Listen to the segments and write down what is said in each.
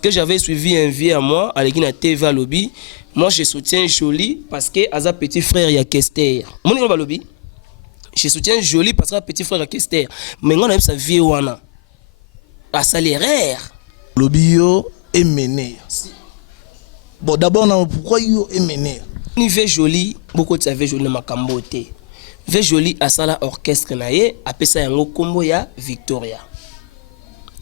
parce que j'avais suivi un vieux à moi, à l'église TV à Lobby. Moi, je soutiens Jolie parce que Aza petit frère, il y a Kester. Mon nom est Lobby. Je soutiens Jolie parce que petit frère, il y a Kester. Mais on a sa vieux wana. À salaire. Lobby est mené. Bon, d'abord, pourquoi il est mené? Niveau Jolie, beaucoup de savez Jolie ma cambote. Ve Jolie à sala orchestre naie, après ça yango combo ya Victoria.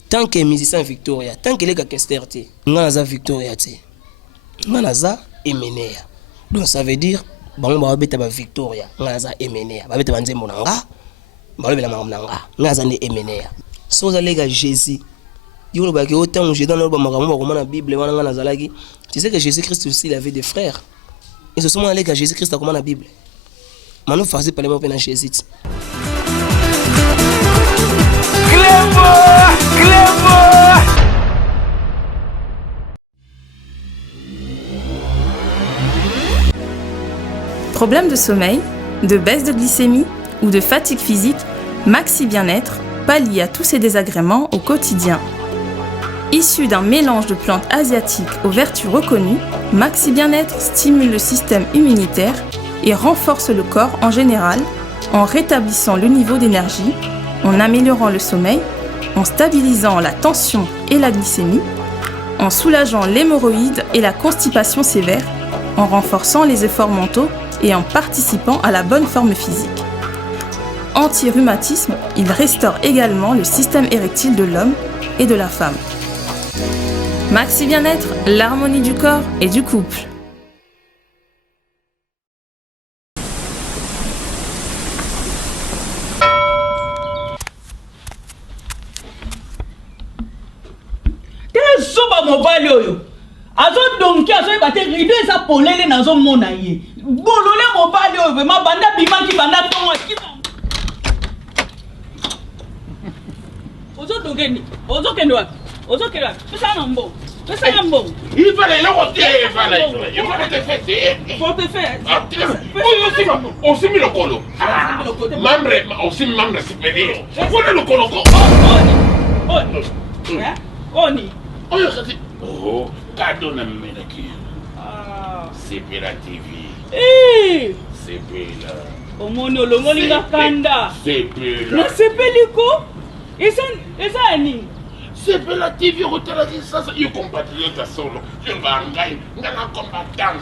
Tant que musicien Victoria, tant que les gars Kester te, ngana Victoria te. Ngana emenea. Donc ça veut dire bon ba beta ba Victoria, ngana emenea. Ba beta banze monanga. Ba bela mamnanga. Ngana ne emenea. So za les gars Jésus. Yo ba ke autant je dans le ba makambo ba na Bible wana ngana zalaki. Tu sais que Jésus-Christ aussi il avait des frères. Et ce sont les gars Jésus-Christ comme la Bible. Maintenant, faisait parler mon père Jésus. Problème de sommeil, de baisse de glycémie ou de fatigue physique, Maxi Bien-être pallie à tous ces désagréments au quotidien. Issu d'un mélange de plantes asiatiques aux vertus reconnues, Maxi Bien-être stimule le système immunitaire et renforce le corps en général en rétablissant le niveau d'énergie, en améliorant le sommeil, en stabilisant la tension et la glycémie, en soulageant l'hémorroïde et la constipation sévère, en renforçant les efforts mentaux et en participant à la bonne forme physique. Anti-rhumatisme, il restaure également le système érectile de l'homme et de la femme. Maxi Bien-être, l'harmonie du corps et du couple. Mobile oyo azo donki azo ebate rido eza polele nazo mona ye bolole mobile oyo vraiment banda bimaki banda tongo kisa ozo dongeni ozo kendo wapi pesa na mbo il fallait le côté il fallait te faire pour te faire aussi mis le colo membre aussi membre supérieur on le colo oni oh, cadeau na menaki. C'est la TV. C'est là. Omono longoli ngakanda. C'est là. Na sepeliko? Esa ni. C'est la TV rotela ça yo compatriote solo. Je ngangai, ngana combattant.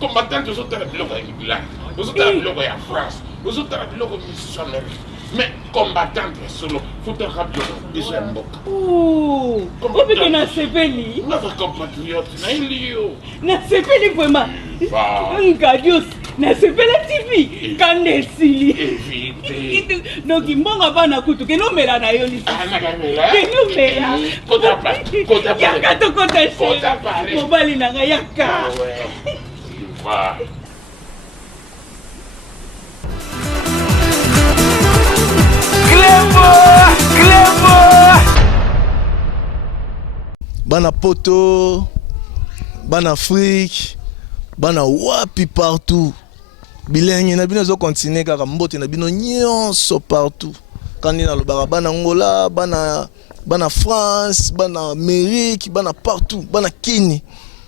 Combattant de sotala biloko ya England. De sotala biloko ya France. De sotala biloko missionnaire. Mais combattant solo, faut te rappeler déjà mboka. Oh, obi na sepeli. Notre compatriote na ilio. Na sepeli vraiment. Ngadios, na sepeli TV. Kanesili. Éviter. Donc mbonga bana kutu ke no mela na yo lisi. Ah na kamela. Ke no mela. Kota yaka to kota. Mobali na nga yaka. Ouais. Va. Bana poto, bana Afrique, bana wapi partout. Bilingue na bino zo continuer kaka mbote na bino nyonso partout. Kandi na lobaka bana Angola, bana France, bana Amérique, bana partout, bana Kini.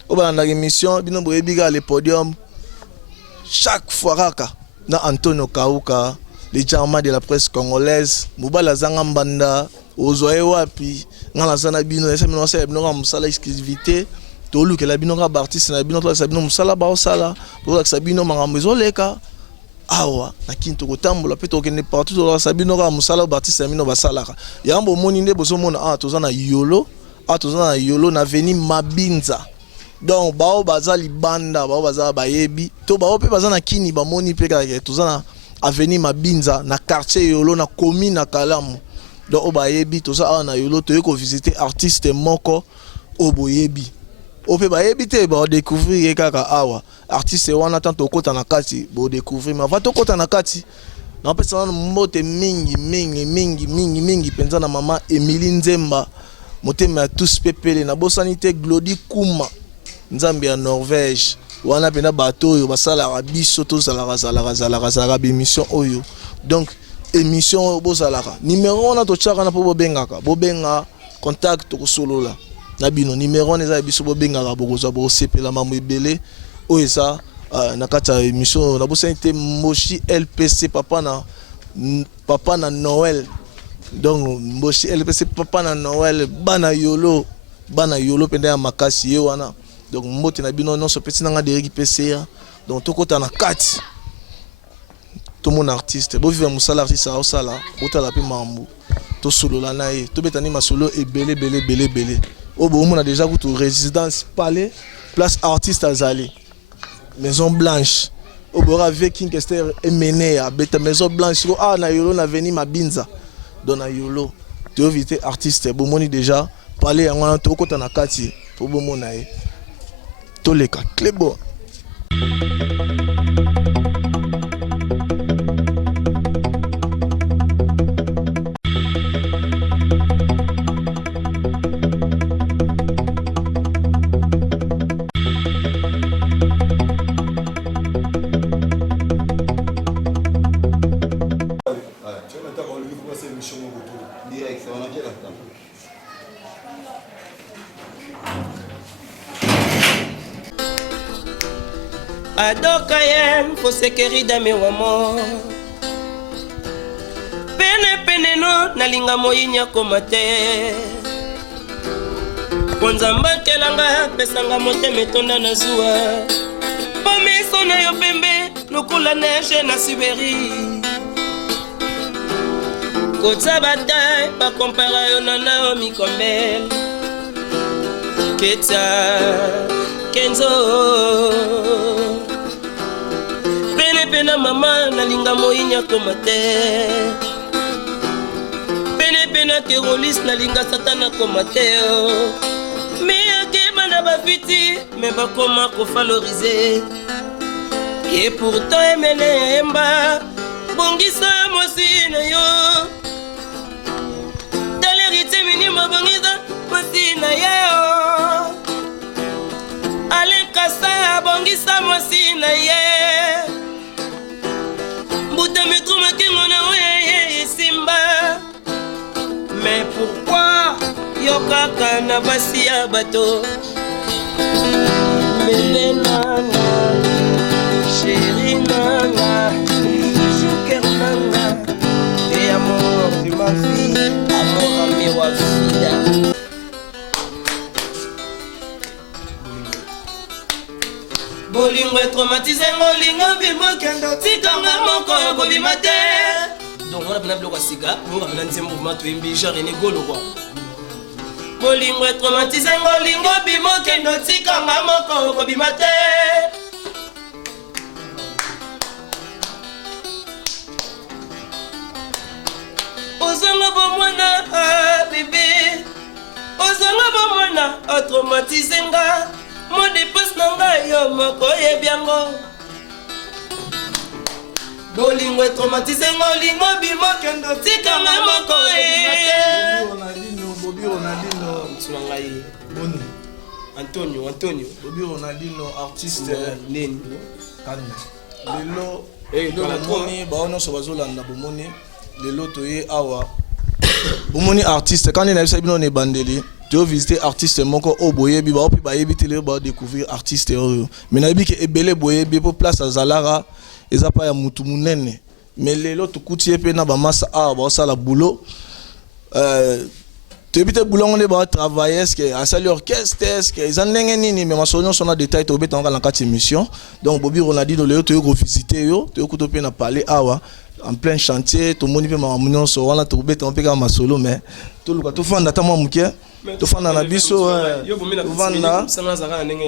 O bana na émission bino boyebiga le podium chaque fois kaka na Antonio Kauka, le diamant de la presse congolaise, Mobala Zanga Mbanda, Ozoe wapi, ngala sana bino esa bino sa bino musala exclusivité, tolu ke la bino ka artiste na bino to sa bino musala ba osala, to sa bino mangambo ezoleka. Awa na kinto kotambola pe to kende partout to sa bino ka musala ba artiste na bino basalaka. Yambo moni nde bozo mona tozana yolo, tozana yolo na veni Mabinza. Donc bao baza libanda, bao baza bayebi, to bao pe baza na kini ba moni pe ka tozana avenue Mabinza na quartier yolo na commune na Kalamu. Donc obayebi toza na yolo to yeko visiter artiste moko oboyebi. Ope bayebi te ba découvrir kaka awa. Artiste wana tanto kota na kati bo découvrir mais va to kota na kati. Na pesa na mbote mingi penza na mama Emilie Nzemba. Motema ya tous pepele na bosanité Glody Kuma. Nzambe ya Norvège. Wana pena bato oyo basala biso to zalaka émission oyo. Donc émission bozalaka numéro on a to chaka na po bobengaka bobenga contact ko solo la na bino numéro eza biso bo bengaka bokozwa bo sepela mamu ebele oyo eza na kati ya émission na bosani te Moshi LPC papa na Noël. Donc Moshi LPC papa na Noël bana yolo pende ya makasi ye wana. Donc mbote na bino non so petit nanga Derek PCA. Donc tokota na kati tout mon artiste bo vivre musala artiste a osala otala pe mambo to solo la na ye to betani masolo ebele bele o bo mona déjà kutu résidence palais place artiste azali Maison Blanche o bora Viking Kester emene à beta Maison Blanche ko na yolo na veni mabinza don na yolo to vite artiste bo moni déjà palais ngwana to kota na kati po bo mona ye to leka klebo. Adoka yen fo sekeri dame wa mo pene no nalinga moyinya komate konzamba kelanga pesanga motema etonda na zuwa pomeso na yo pembe lokula neige na Sibérie kotsa bataille bakompara yo na Naomi Campbell Ketsa Kenzo pena mama nalinga moyinya komate pena terroriste nalinga satana komate me akeba na bafiti me bakoma kovaloriser et pourtant emene emba bongisa mosi na yo talerite minima bongisa mosi na yo alekasa bongisa mosi na ye mais pourquoi yokaka na basi ya bato bébé nanga chéri nanga joker nanga et amour de ma vie amour à mes wafida bolingo traumatisé ngolingo bimokendo tikanga moko yokobima te donc on a bien bloqué siga on a bien mouvement to imbi genre ne golo quoi bolingo traumatisé ngolingo bimokendo tikanga moko yokobima te ozanga bomwana bébé ozanga bomwana traumatisé nga mo dépasse nanga yo moko yebiango bolingo traumatisé ngolingo bimokendo tikanga moko Bobi Ronaldinho tsunangai boni Antonio Bobi Ronaldinho artiste neni kan lelo la bomoni baono so bazolanda bomoni lelo toye awa bomoni artiste quand il a vu bino ne bandeli to visiter artiste moko o boyebi ba opi ba yebi tele ba découvrir artiste oyo mais na yebi ke ebele boyebi po place azalara eza pa ya mutu munene mais lelo tukuti pe na ba masa a ba sala boulot to yebi te boulot ngone ba travailler est que asali orchestre est que ils en ndenge nini mais masonyo sona détail to beta ngala kati émission donc Bobi Ronaldinho lelo to yo visiter yo to kuto pe na parler awa en plein chantier to moni pe ma munyon so wana to beta on pe ka masolo mais to luka to fanda ta mo muke to fanda na biso vanda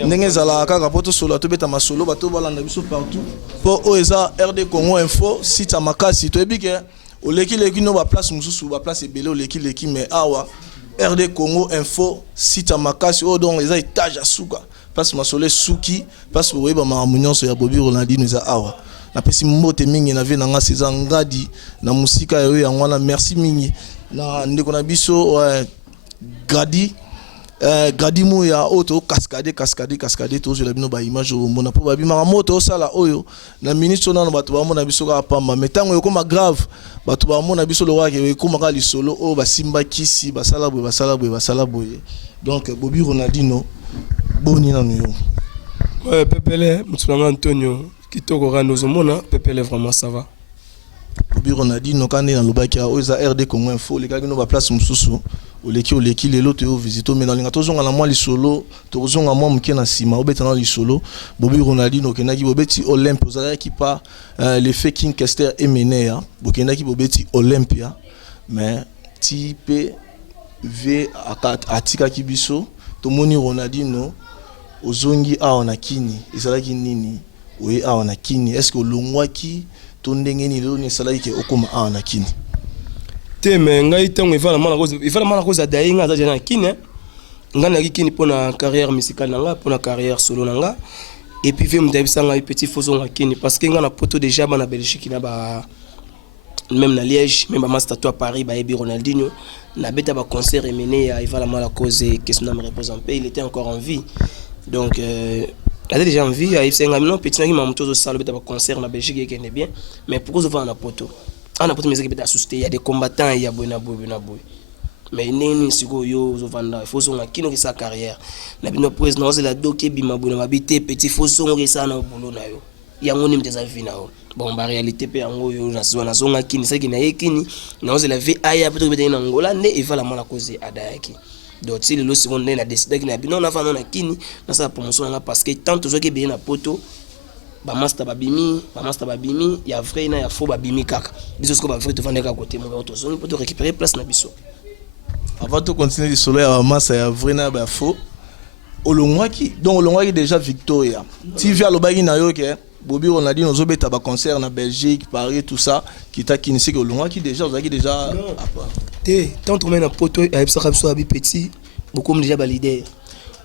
ndenge zala kaka poto solo to beta masolo bato balanda biso partout po oeza RD Congo info site à makasi to ebike oleki no ba place mususu ba place ebele oleki mais awa RD Congo info site à makasi o donc eza étage asuka place masolo suki place pour yeba ma munyon so ya Bobi Ronaldinho eza awa na pesi mbote mingi na vie nanga seza ngadi na musika yo ya ngwana merci mingi na ndeko na biso Grady Gradimu ya auto cascade tous la bino ba image au mona po ba bima moto sala oyo na ministre na bato ba mona biso ka pamba metango yo koma grave bato ba mona biso lo wa ke koma ka lisolo o ba simba kisi ba sala boye donc Bobby Ronaldinho boni na yo. Ouais, Pepele Mutsulanga Antonio kitoko rano zomona Pepele vraiment ça va. Bobby Ronaldinho quand na lobaki a oza RD Congo info le kaki no ba place mususu oleki lelo to visito mais na linga tozonga na mwa lisolo tozonga mwa mke na sima obeta na lisolo Bobby Ronaldinho kenaki bobeti Olympe ozalaki pa l'effet King Kester Emenea bokenaki bobeti Olympia mais type v atika kibiso tomoni Ronaldinho ozongi awa na kini ezalaki nini oye awa na kini est-ce que olongwaki to ndenge ni lelo ni esalaki ke okoma awa na kini te me ngai tango ivala mana koza daye nga aza na kini nga na kini pona carrière musicale nanga pona carrière solo nanga et puis ve mudabisa nga petit fozo nga kini parce que nga na poto déjà ba na Belgique na ba même na Liège même ba master à Paris ba Bobby Ronaldinho na beta ba concert mené à ivala mala cause que son âme repose en paix il était encore en vie donc il était déjà en vie il s'est engagé non petit na qui m'a monté au salle beta ba concert na Belgique qui est bien mais pourquoi on va na poto on a poto musique beta assisté il y a des combattants il y a boina boy mais neni siko yo zo vanda il faut son kino ki sa carrière na bino président c'est la doké bima boina mabité petit faut son ki sa na boulot na yo yango ni mteza vina o bon ba réalité pe yango yo na zonga kini ça ki na yekini na c'est la vie aya peut être na ngola ne et va la mala cause adayaki donc si le second na décider que na bino na fa na kini na sa promotion na parce que tant to zo ki bien na poto ba master babimi ya vrai na ya faux babimi kaka biso ce ko ba vrai to vanda ka côté mo to zone pour récupérer place na biso avant de continuer le solo ya massa ya vrai na ba faux olongwaki donc olongwaki déjà Victoria ti via lobaki na yo ke Bobby Ronaldinho ozobeta ba concert na Belgique Paris tout ça qui t'a kinisi que olongwaki déjà ozaki déjà te tant on met na poto ya ça kapso abi petit beaucoup déjà ba leader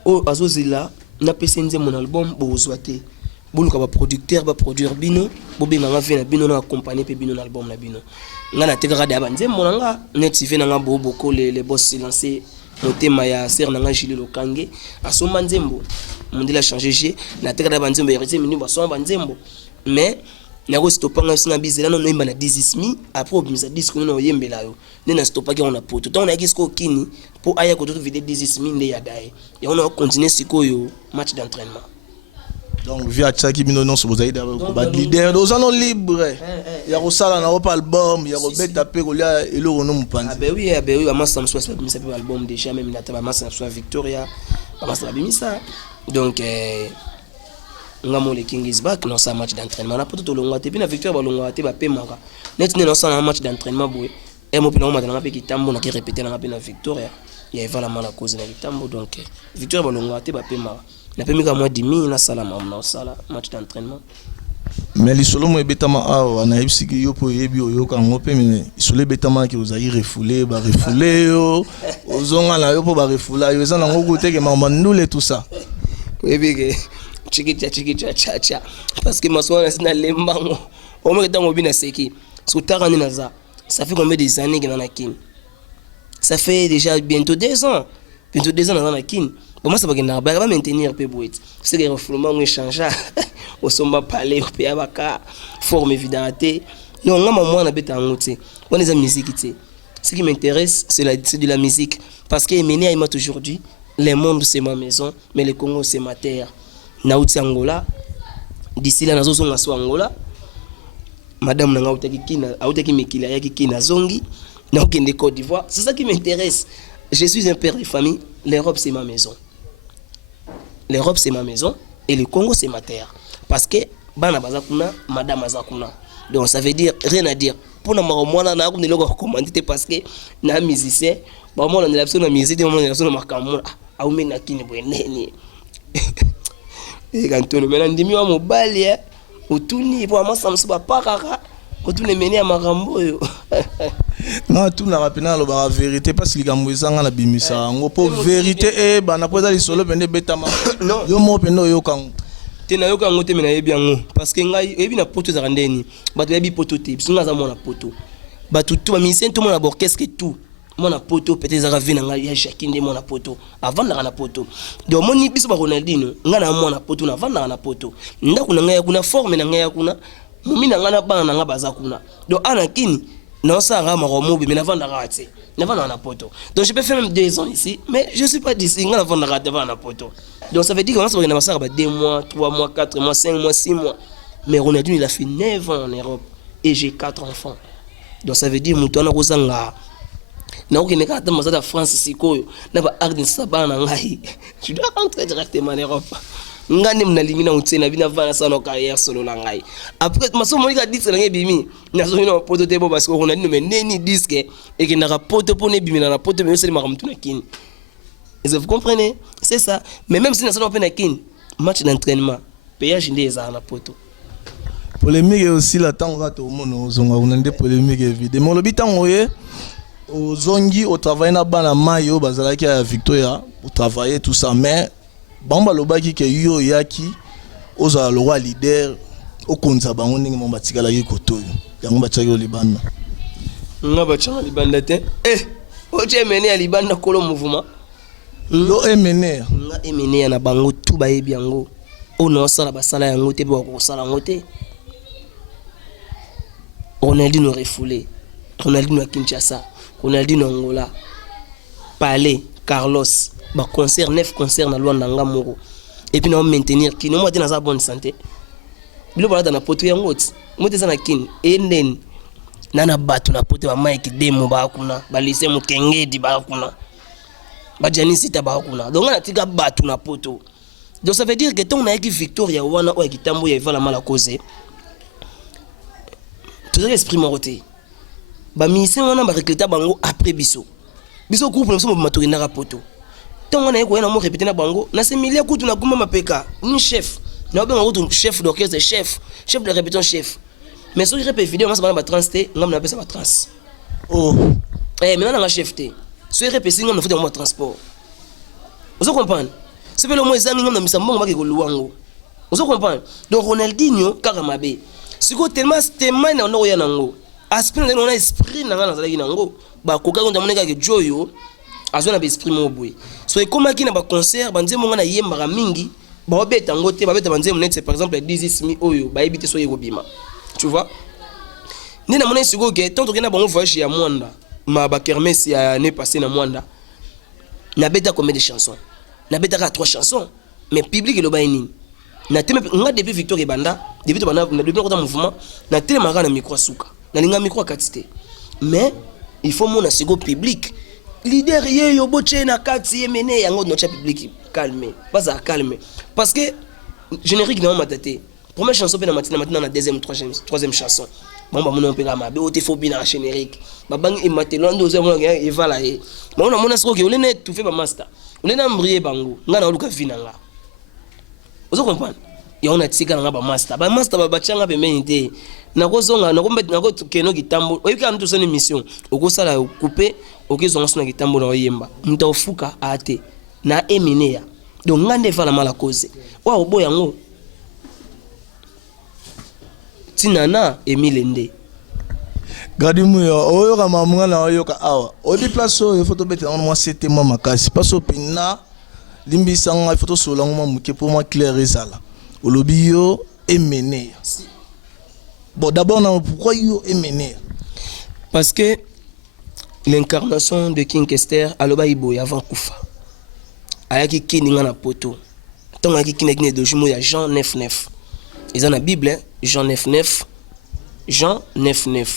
o azozila na pesenze mon album bo ozwate boluka ba producteur ba produire bino bobe nga ve na bino na accompagner pe bino na album na bino nga na tekaka da banze monanga net sive na nga boko les boss silencé motema ya ser na nga Gilles Lokange asomba nzembo mondela changer G na tekaka da banze mbo héritier mini basomba nzembo mais na ko stopanga sina bizela no imba na dizismi après obimisa disque no yembela yo ne na stopaka on a poto tant on a kisko kini pour aya ko to vide dizismi nde ya dai ya on a continuer sikoyo match d'entraînement. Donc via Tchaki bino non vous avez ba leader aux anon libre ya ko sala na op album ya ko beta pe ko lia elo no mpanzi ah ben oui ama sam soit ça peut album déjà même na taba massa soit Victoria ama ça bimisa donc ngamo le King is back non ça match d'entraînement na poto to longa te bina Victoria ba longa te ba pemaka net ne non ça un match d'entraînement boy et mo pina ma na pe kitambo na ki répéter na na Victoria ya eva la mala cause na kitambo donc Victoria ba longa te ba pemaka na pemika moi 10 000 na sala na sala match d'entraînement mais les solo mo betama a na ibsiki yo po yebi yo ka ngope mais solo betama ki ozayi refoulé ba refoulé yo ozonga na yo po ba refoula yo ezana ngoko te ke mama ndule tout ça yebi ke chikicha parce que maswa na lembango o mo ketango bina seki sutaka ni naza ça fait combien des années que na kin ça fait déjà bientôt 2 ans na kin. Comment ça va gagner? Bah maintenir peu boîte. C'est que refoulement on échange. Au somba parler au pays baka forme évidente. Non, moi na beta ngote. On les a musique tu. Ce qui m'intéresse c'est de la musique parce que mené à imate aujourd'hui, le monde c'est ma maison, mais le Congo c'est ma terre. Na uti Angola. D'ici là nazo zonga so Angola. Madame nanga utaki mikila yaki kina zongi. Na okende Côte d'Ivoire. C'est ça qui m'intéresse. Je suis un père de famille, l'Europe c'est ma maison. L'Europe c'est ma maison et le Congo c'est ma terre. Parce que bana bazakuna, madame azakuna. Donc ça veut dire rien à dire. Pour na mwana na ko ndelo recommander parce que na musicien, ba mwana na l'option na musique, ba mwana na l'option na makamura. Au mena kini bweneni. Et quand on mena ndimi wa mobali otuni pour amasa msuba pakaka, otuni meni ya makambo yo. Non tout na rapena lo ba vérité parce que likambo ezanga na bimisa ngo po vérité bana poza li solo pende betama yo mo pendo yo kango tena yo kango te mena yebi yango parce que ngai yebi na poto za ndeni bato yebi poto te bisinga za mona poto bato tout ba musicien tout mona orchestre tout mwana poto peut-être ezaka vie na ngai ya Jacquine de mwana poto avandaka na poto donc moni biso ba Ronaldinho nga na mwana poto na avandaka na poto ndako na ngai ya kuna forme na ngai ya kuna mumi na ngai na bana na ngai baza kuna donc ana kini na osanga maromobi mais na avandaka te na avandaka na poto donc je peux faire même 2 ans ici mais je suis pas d'ici nga na avandaka te na poto donc ça veut dire que on se na basaka ba 2 mois 3 mois 4 mois 5 mois 6 mois mais Ronaldinho il a fait 9 ans en Europe et j'ai 4 enfants donc ça veut dire mutwana kozanga na okene ka ta mazada France sikoyo na ba Arden Sabana ngai tu dois rentrer directement en Europe ngane mnalingi na utsena bina vana sana carrière solo la ngai après masomo ika disque na bimi na zo ina poto tebo parce que Ronaldinho mais neni disque et que na poto pone bimi na poto mais c'est makamtu na kini et vous comprenez c'est ça mais même si na sana na kini match d'entraînement payage ndeza na poto polémique aussi la tango to mono zonga unande polémique évidemment le bitango ye au zongi au travail na bana mayo bazalaki à Victoria pour travailler tout ça mais bamba lobaki ke yo yaki oza le roi leader au konza bango ndenge mo batikala ki koto yango bataki libanda nga bachanga libanda te o je mené ya libanda kolo mouvement yo emene nga emene na bango tout ba yebi yango ono sala basala yango te ba ko sala ngote Ronaldinho refoulé Ronaldinho à Kinshasa Ronaldinho Angola Palais Carlos ba concert 9 concerts na Luanda Ngamoro et puis na maintenir qui no mo dans sa bonne santé bilo bala na poto ya ngoti mote sana kin enden nana batu na poto ba Mike Demo ba kuna ba lycée Mukengedi ba kuna ba Janisi ta ba kuna donc na tika batu na poto donc ça veut dire que ton na ki Victoria wana o kitambo ya vala mala cause tout l'esprit moroté ba mission wana ba recruter bango après biso groupe na biso matori na rapoto tongo na yeko na mo répéter na bango na se milia kutu na kuma mapeka ni chef na ba ngo chef d'orchestre chef de répétition chef mais so répé vidéo na ba transté ngam na pesa ba trans oh maintenant na chef té so répé si ngam na futa mo transport vous comprenez c'est le mo ezangi ngam na misambongo ba ke ko luwango vous comprenez donc Ronaldinho Karamabe siko tellement na no ya nango aspect na na esprit na ngana zalaki nango ba koka konda moneka ke joyo azona ba esprit mo boy so e koma ki na ba concert banze monga na yemba mingi ba obeta ngote ba beta banze monete par exemple 10 mi oyo ba ebite so yego bima tu vois ni na mona siko ke tonto ke na bango voyage ya Mwanda ma ba kermesse ya ne passé na Mwanda na beta combien de chansons na beta ka 3 chansons mais public le ba nini na teme nga depuis Victoria banda depuis to banda na depuis ko ta mouvement na tele maka na micro suka na linga micro katite mais il faut mon asigo public leader yo boche na kati yemene yango no cha public calme pas à calme parce que générique na matate première chanson pe na matina na deuxième troisième chanson bon ba mon pe la mabe o te faut bien na générique ba bang e matelo ndo zo mo e vala e ba on mona siko ke olene tout fait ba master olene mbrier bango nga na luka vinanga vous comprenez ya on a tika nga ba master ba changa pe menite na kozonga na kombe na ko keno kitambo oyika mtu sone mission okosala couper okizonga sona kitambo na oyemba mta ofuka ate na eminea donc ngande vala mala cause wa oboya ngo tinana emilende Gadimu yo oyo kama mwana oyo ka awa odi place oyo photo bete na moi c'était moi makasi parce que pina limbi sanga photo solo ngoma muke pour moi clair ezala olobi yo emene bon d'abord pourquoi yo emene parce que l'incarnation de King Kester aloba ibo ya avant kufa ayaki kininga na poto tonga ayaki kinekine de jumo ya Jean 9:9 ils ont la Bible Jean 9:9 Jean 9:9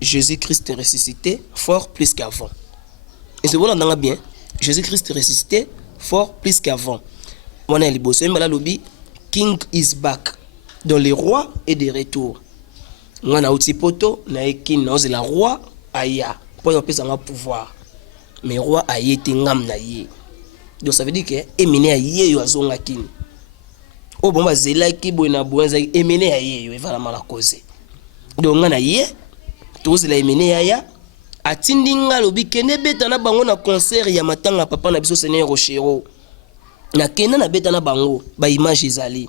Jésus-Christ est ressuscité fort plus qu'avant et c'est voilà dans bien Jésus-Christ est ressuscité fort plus qu'avant on a liboso mbala lobi King is back dans les rois et des retours ngana uti poto na ekin na la roi aya pour on peut s'en pouvoir mais roi aye tingam na ye donc ça veut dire que emine aye yo azonga kin o bomba zelaki boina boenza emine aye yo evala mala cause donc ngana ye tous la emine aya atindinga lobi kene beta na bango na concert ya matanga papa na biso Seigneur Rochero na kena na beta na bango ba image ezali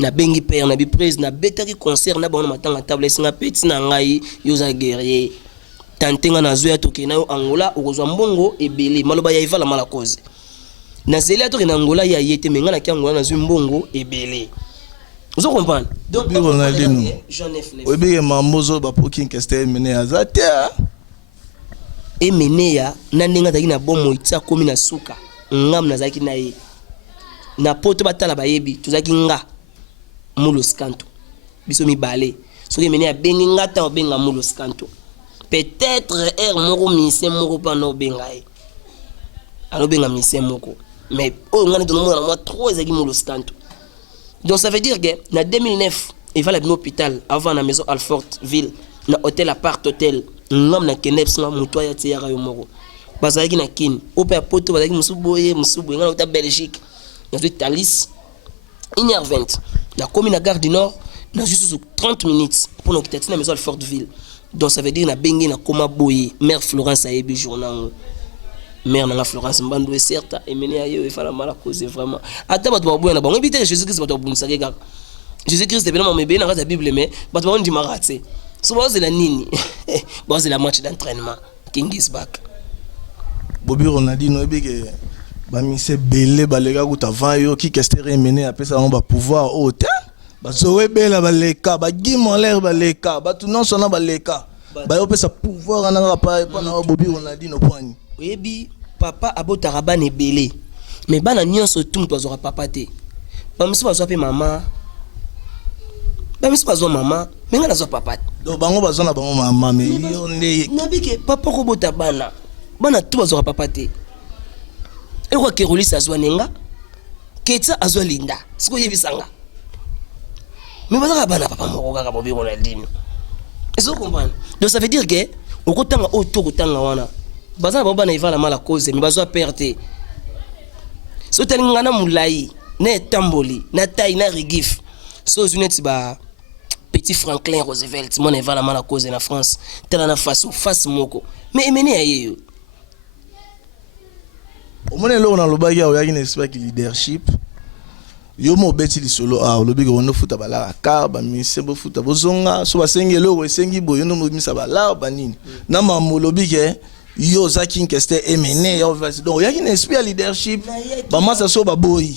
na bengi père na bi prise na beta ki concert na bango matanga table singa petit na ngai yoza guerrier tantenga na zoya toke na yo Angola okozwa mbongo ebele maloba ya ivala mala cause na zeli atoke na Angola ya yete menga na ki Angola na zwi mbongo ebele. Vous comprenez? Donc Ronaldinho obi mambozo ba poking keste mene azate emene ya na ndenga taki na bomo itsa komi na suka ngam na zaki na ye na poto batala bayebi tozaki nga mulos kanto biso mibale soki emene ya bengi nga ta obenga mulos kanto peut-être moko mise moko pa no benga ye alo benga mise moko mais oh ngana to mona moi 3 ezaki mulos kanto. Donc ça veut dire que en 2009 il va à l'hôpital avant la maison Alfortville na hôtel appart hôtel ngam na keneps na mutoya ya tiara yo moko bazaki na kin opa poto bazaki musuboye ngana uta Belgique na Thalys 1h20 la commune à Gare du Nord na juste 30 minutes pour nous quitter la maison Alfortville. Donc ça veut dire na bengi na koma boye mère Florence ayebi journal mère na Florence Mbando certes et mené ayo fala mala cause vraiment ata bato baboya na bango ebite Jésus Christ bato babunisa kaka Jésus Christ est bien mebe na la Bible mais bato baondi maratse so bazo la nini bazo la match d'entraînement King is back Bobby Ronaldinho ebike ba mise belé balega kuta vayo ki kestere mené apesa on ba pouvoir haute bazo webela baleka ba gimo l'air baleka bato non sona baleka ba yo pesa pouvoir na pa na Bobby Ronaldinho poani. Oyebi papa abotaka bana ebele mais bana nyonso tout moto azwaka papa te bamiso bazwa pe mama bamiso bazwa mama mais nga nazwa papa te donc bango bazwa na bango mama mais yo nde nabike papa kobota bana tout bazwaka papa te eko kerolisa azwa nenga ketsa azwa linda siko yebisanga mais bazaka bana papa moko kaka Bobby Ronaldinho. Est-ce que vous comprenez? Donc ça veut dire que au kotanga auto kotanga wana bazana baba na ivala mala cause mais bazwa perte so telingana mulai na tamboli na taille na rigif so uneti ba petit Franklin Roosevelt mon ivala mala cause na France tela na face moko mais emene ayeyo omone lo na lobaki ya oyaki na expect leadership yo mo beti li solo lobi ko no futa bala ka ba mi sebo futa bozonga so basengi lo esengi boyo no mo misa bala banini na mambo lobi ke yo zaki nkeste emene yo vas donc yaki na esprit leadership ba masa so ba boy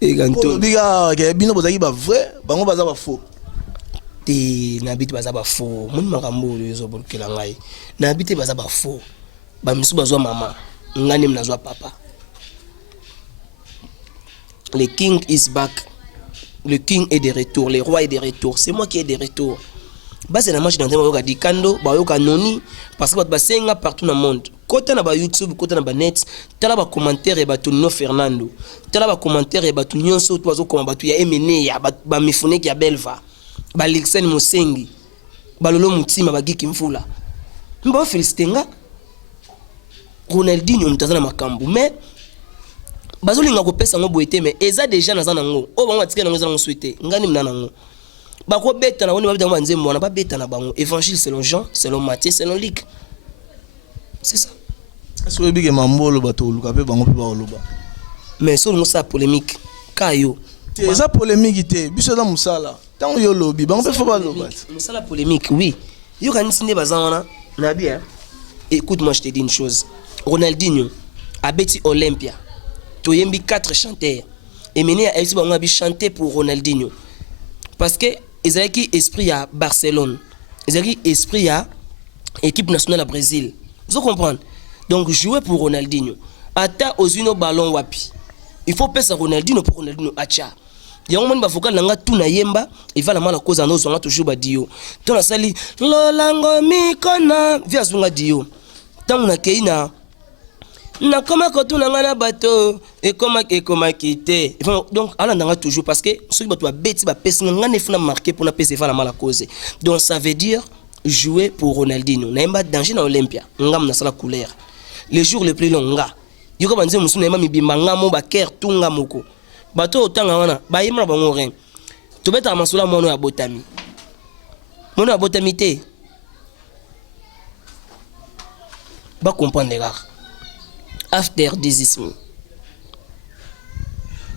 e ganto biga ke bino bozaki ba vrai bango baza ba faux te na biti baza ba faux mun makambo yo zo bolkela ngai na biti baza ba faux ba misu bazwa mama ngani mnazwa papa. Le king is back. Le king est de retour, le roi est de retour. C'est moi qui est de retour. Bah c'est la match dans le di kando, ba yoka noni parce que ba senga partout dans le monde. Côté na ba YouTube, côté na ba net, tala ba commentaire et ba Tonino Fernando. Tala ba commentaire et ba Tonino so toazo comme ba tu ya emene ya ba mifune ki ya Belva. Ba Lixen Mosengi. Ba Lolo Mutima ba Giki Mfula. Mba Felistenga. Ronaldinho mtazana makambu mais bazolinga kopesa ngo boete mais eza déjà naza nango o bango atikela ngo eza ngo souhaiter ngani mna nango bako beta na woni babita ngo nzembo na babeta na bango évangile selon Jean selon Matthieu selon Luc c'est ça est-ce que bige mambolo bato luka pe bango pe ba oloba mais so ngo sa polémique kayo te eza polémique te biso da musala tango yo lobi bango pe fo ba loba musala polémique oui yo kanisi nde bazana na bien écoute moi je te dis une chose Ronaldinho a beti Olympia toyembi 4 chanteurs et mené à Elsie Bangabi chanter pour Ronaldinho parce que ezalaki esprit à Barcelone ezalaki esprit à équipe nationale à Brésil vous comprenez donc jouer pour Ronaldinho ata ozino ballon wapi il faut passer Ronaldinho pour Ronaldinho acha yango mani ba vocal nanga tuna yemba il va la mala cause en ozonga toujours ba dio to na sali lolango mikona via zunga dio tangu na keina na koma kotuna ngana bato et koma kité donc ala nanga toujours parce que ceux qui bato ba beti ba pesi ngana funa marquer pour na pesi va la mala cause donc ça veut dire jouer pour Ronaldinho na yemba danger na Olympia ngam na sala couleur les jours les plus longs nga yoko banze musu na yemba mibimba ngamo ba ker tunga moko bato otanga wana ba yemba bango ren to beta masula mono ya botami te ba comprendre les gars after désisme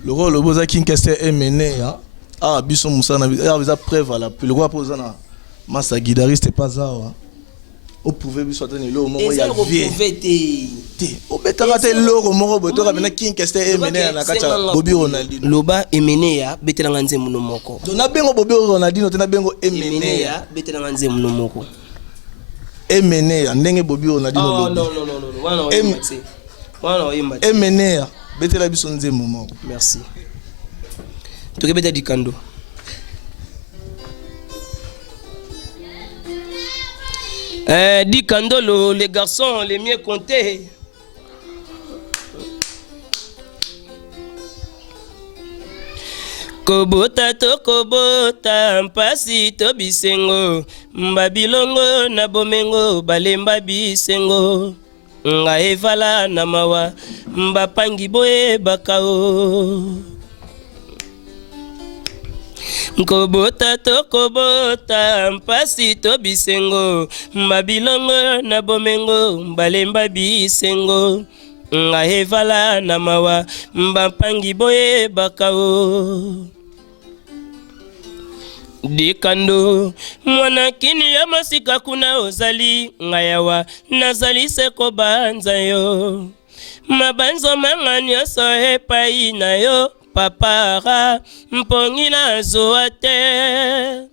le rôle boza king keste emene ya biso musana ya biza preuve la le roi posana Massa guitariste pas ça. Vous pouvez vous sortir le moment où il y a vie. Vous pouvez l'euro moro boto kamena king keste emene na kacha Bobby Ronaldinho. Loba emene ya betelanga nzemu no moko. Donc na bengo Bobby Ronaldinho tena bengo emene ya betelanga nzemu no moko. Emene ya ndenge Bobby Ronaldinho lobi. Oh non. Wana oyimba. Emene ya betela biso nzemu moko. Merci. Tokebeta dikando. Dit Kandolo, les garçons les mieux comptés. Kobota to kobota mpasi to bisengo mbabilongo na bomengo balemba bisengo nga evala na mawa mbapangi boye bakao. Kobota to kobota mpasi to bisengo mbabilongo na bomengo balemba bisengo nga evala na mawa mbapangi boye bakao. Dikando mwana kini ya masika kuna ozali ngayawa nazali seko banza yo mabanzo mangani oso epai na yo papara mpongi na zoa te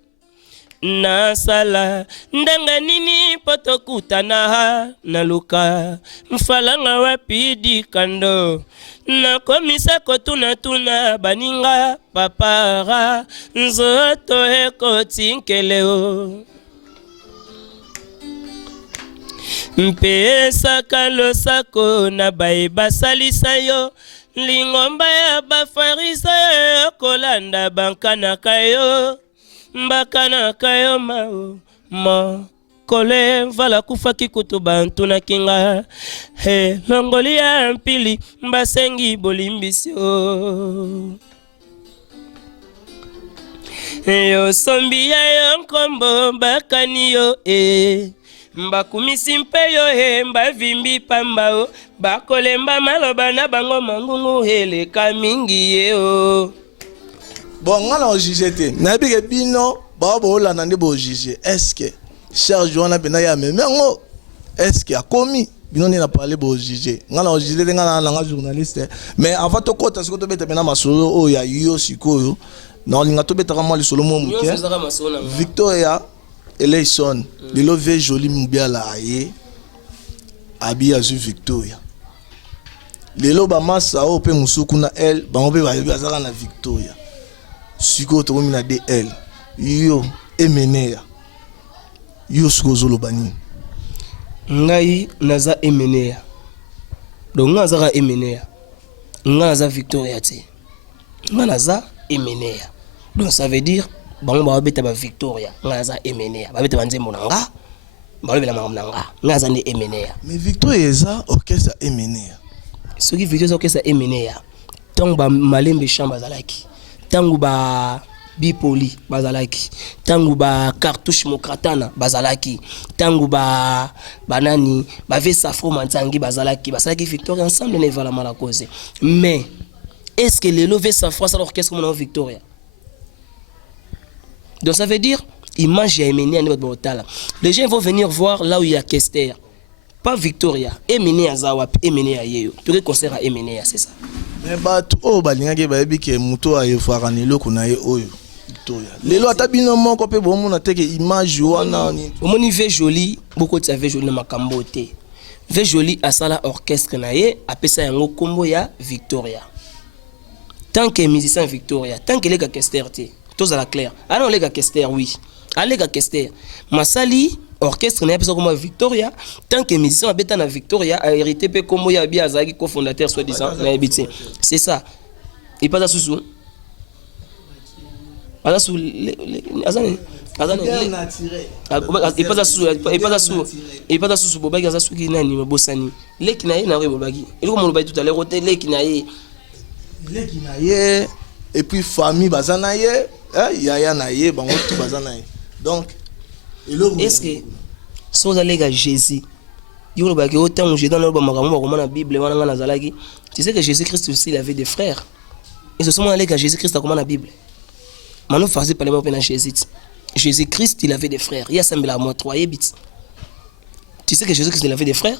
nasala ndenge nini potokutana na luka mfalanga wapi Dikando nakomisa kotuna baninga papara nzoto ekotinkeleo mpesa kalosako na baye basalisa yo lingomba ya bafarisa kolanda bankanaka yo mbakanaka yo mao kole vala kufaki kutu bantu na kinga he longoli ya mpili mbasengi bolimbisio yo sombi ya yo nkombo bakani yo mbakumisi mpe yo mbavimbi pamba o bakolemba maloba na bango mangungu heleka mingi ye o. Bon ngala o juge te na bige bino ba bo la na bo juge est-ce que charge wana bena ya memengo est-ce que a commis bino ni na parler bo juge ngala o juge te ngala na journaliste mais avant to kota siko to beta bena masolo o ya yo sikoyo na linga to beta kama lisolo mo muke Victoria Eleison lelo ve joli mbiala aye abi azu Victoria lelo ba masa o pe musuku na elle ba mpe ba azaka na Victoria siko to mina de elle yo emenea yo skozolo bani ngai naza emenea donc naza emenea naza Victoria te naza emenea donc ça veut dire bango ba beta ba Victoria naza emenea ba beta banzembo nanga ba lobela nanga naza ndi emenea mais Victoria eza orchestre emenea ce qui Victoria orchestre emenea tango ba malembe chamba zalaki tango ba bipoli bazalaki tango ba cartouche mokratana bazalaki tango ba banani ba vesa froma ntangi bazalaki Victoria ensemble ne vala mala cause mais est-ce que les levés sa France à l'orchestre comme Victoria? Donc ça veut dire image ya Emenea ni botala. Les gens vont venir voir là où il y a Kester. Pas Victoria, Emenea zawa, Emenea yeyo. Tu veux concert à Emenea, c'est ça. Mais bah tout balinga ke ba bi ke muto aye farani loko na ye oyo Victoria. Lelo atabino moko pe bomo na teke image wana ni. Omoni ve joli, beaucoup de ve joli na makambo te. Ve joli asala orchestre na ye, apesa yango kombo ya Victoria. Tant que musicien Victoria, tant que les gars Kester te. Tous à la claire. Ah non, les gars Kester, oui. Allez, gars Kester. Masali, orchestre, n'a pas comme Victoria. Tant que musicien, Beta na Victoria, a hérité peu comme Yabi Azagi, cofondateur, soi-disant, c'est ça. Il passe à sous. Il passe à sous. Bobagi, Azasou, qui n'a ni Bossani. Les qui n'a rien à Bobagi. Et comme on l'a dit tout à l'heure, les qui n'a rien. Et puis famille bazanaye yaya naye bango tout bazanaye donc est-ce que sans aller à Jésus il y a que autant j'ai dans le dans la Bible tu sais que Jésus-Christ aussi il avait des frères et ce sont allés à Jésus-Christ comme la Bible maintenant faisait parler de Jésus Jésus-Christ, il avait des frères. Il y a ça, mais la mort, 3 bits. Tu sais que Jésus-Christ, il avait des frères?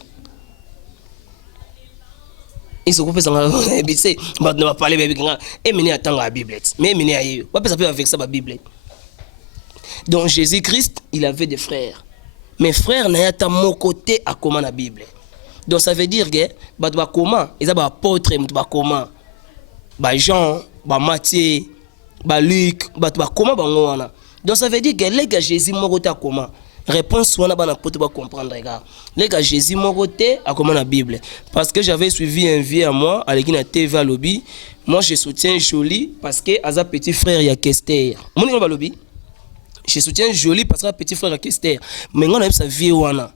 Ils se coupent sans bits. On va parler avec et mener à temps la Bible. Mais mener à eux. On peut s'appeler avec ça la Bible. Donc Jésus-Christ, il avait des frères. Mes frères n'ont pas mon côté à comment la Bible. Donc ça veut dire que comment ils ont apôtres, comment Jean, Matthieu, Luc, comment donc ça veut dire que les gars Jésus mon côté à comment réponse soit na pour comprendre gars. Les gars Jésus mon côté à comment la Bible parce que j'avais suivi un vieux à moi à l'église TV lobby. Moi je soutiens Jolie parce que as un petit frère il y a Kester. Mon nom lobby. Je soutiens Jolie parce que petit frère Kester. Mais on a sa vie wana.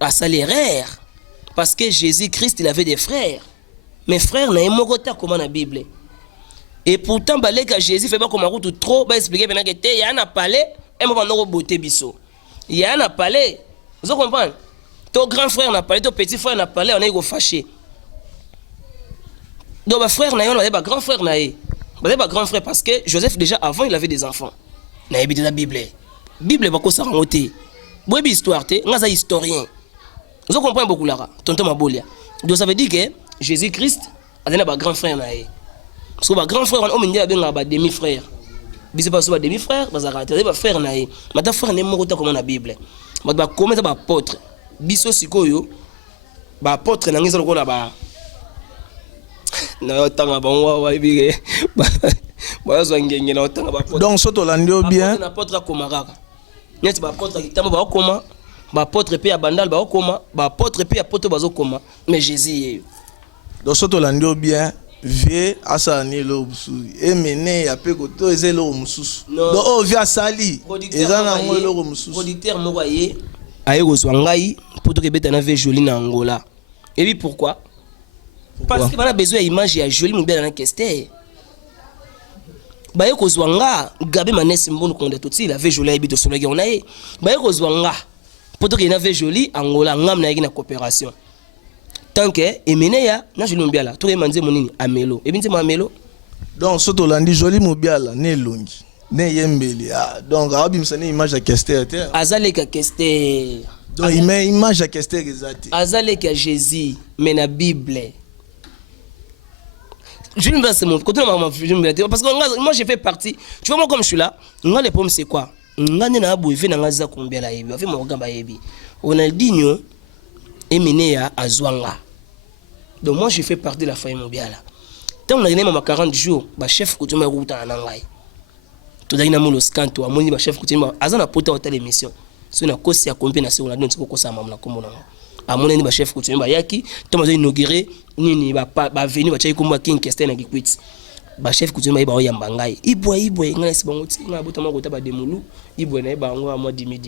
À salaire parce que Jésus-Christ il avait des frères. Mes frères n'ont pas côté comment la Bible. Et pourtant les gars Jésus fait pas comme route trop ba expliquer maintenant que il y a un parler et moi on beauté biso. Il y a un parler. Vous comprenez? Ton grand frère n'a parlé, ton petit frère n'a parlé, on est fâché. Donc ma frère n'a pas grand frère n'a pas grand frère parce que Joseph déjà avant il avait des enfants. Na habité la Bible. Bible ba ko sa ngoté. Boyebi histoire té, nga za historien. Vous comprenez beaucoup là. Tonton Mabolia. Donc ça veut dire que Jésus-Christ a donné un grand frère. Parce que grand frère, on a un demi-frère. Si pas un demi-frère, on a un frère. Mais un frère n'est pas comme la Bible. Mais comment un apôtre? Biso sikoyo, apôtre n'a pas là-bas. Donc, ce que bien. Apôtre pe ya bandal ba okoma ba apôtre pe ya poto bazo koma mais Jésus donc soto lando bien vie asani lo busu emene ya pe koto ezelo mususu donc o via sali ezana ngo lo mususu producteur moko aye aye kozwa ngai poto ke beta na vie Jolie na Angola et puis pourquoi parce que bana besoin ya image ya Jolie mobela na Kester baye kozwa nga gabe manesi mbonu konde toti la vie Jolie ebito solaki on aye baye kozwa nga poto que n'avait Jolie Angola ngam na yaki na coopération tant que emeneya na Jolie Mobiala to emanze monini amelo ebinze amelo donc soto landi Jolie Mobiala ne longi ne yembeli donc abimsa ne image ya Kester te azale ka Kester donc il met image ya Kester exact azale ka Jésus mais na Bible je ne sais pas parce que moi j'ai fait partie tu vois moi comme je suis là moi les problèmes c'est quoi ngane na boive na ngaza kombela yebi afi mogamba yebi Ronaldinho Emeneya azwanga donc moi je fais partie de la famille Mobiala tant on a gagné ma 40 jours ba chef coutume ruta na ngai to dagina mulo scanto amoni ba chef coutume azana pota hôtel émission so na kosi ya kombe na se Ronaldinho tsiko kosa mamna komona amoni ni ba chef coutume ba yaki to mazo inaugurer nini ba venu ba chai komba King Kester na gikwit ba chef coutume ba oyamba ngai ibwe ngana sibongo ti ngana bota mako ta ba demulu ibwe na ba ngo mo dimi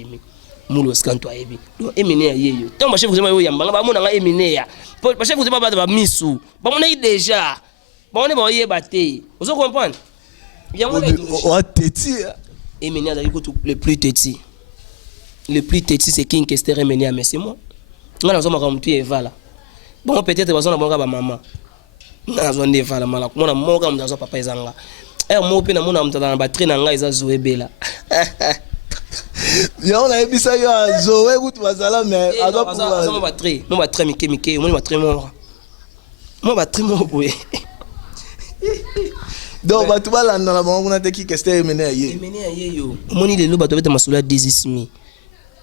mulo skanto ayebi do Emeneya yeyo tant ba chef coutume oyamba ba mona nga Emeneya ba chef coutume ba misu ba mona déjà ba mona ba oyeba te vous comprenez yango o teti Emeneya dali ko le plus teti c'est King Kester Emeneya mais c'est moi ngana zo maka mtu evala bon peut-être bazona bonga ba maman nazo ndevala mala kumona moka mzazo papa ezanga mo pe na mona mtana ba train na ngai za zoe bela ya on a ebisa yo zoe kutu bazala mais azo pour mo ba train mike mo ba train mo boye donc batu balanda na bango na teki Kester Emeneya yeyo moni lelo bato beta masula dizismi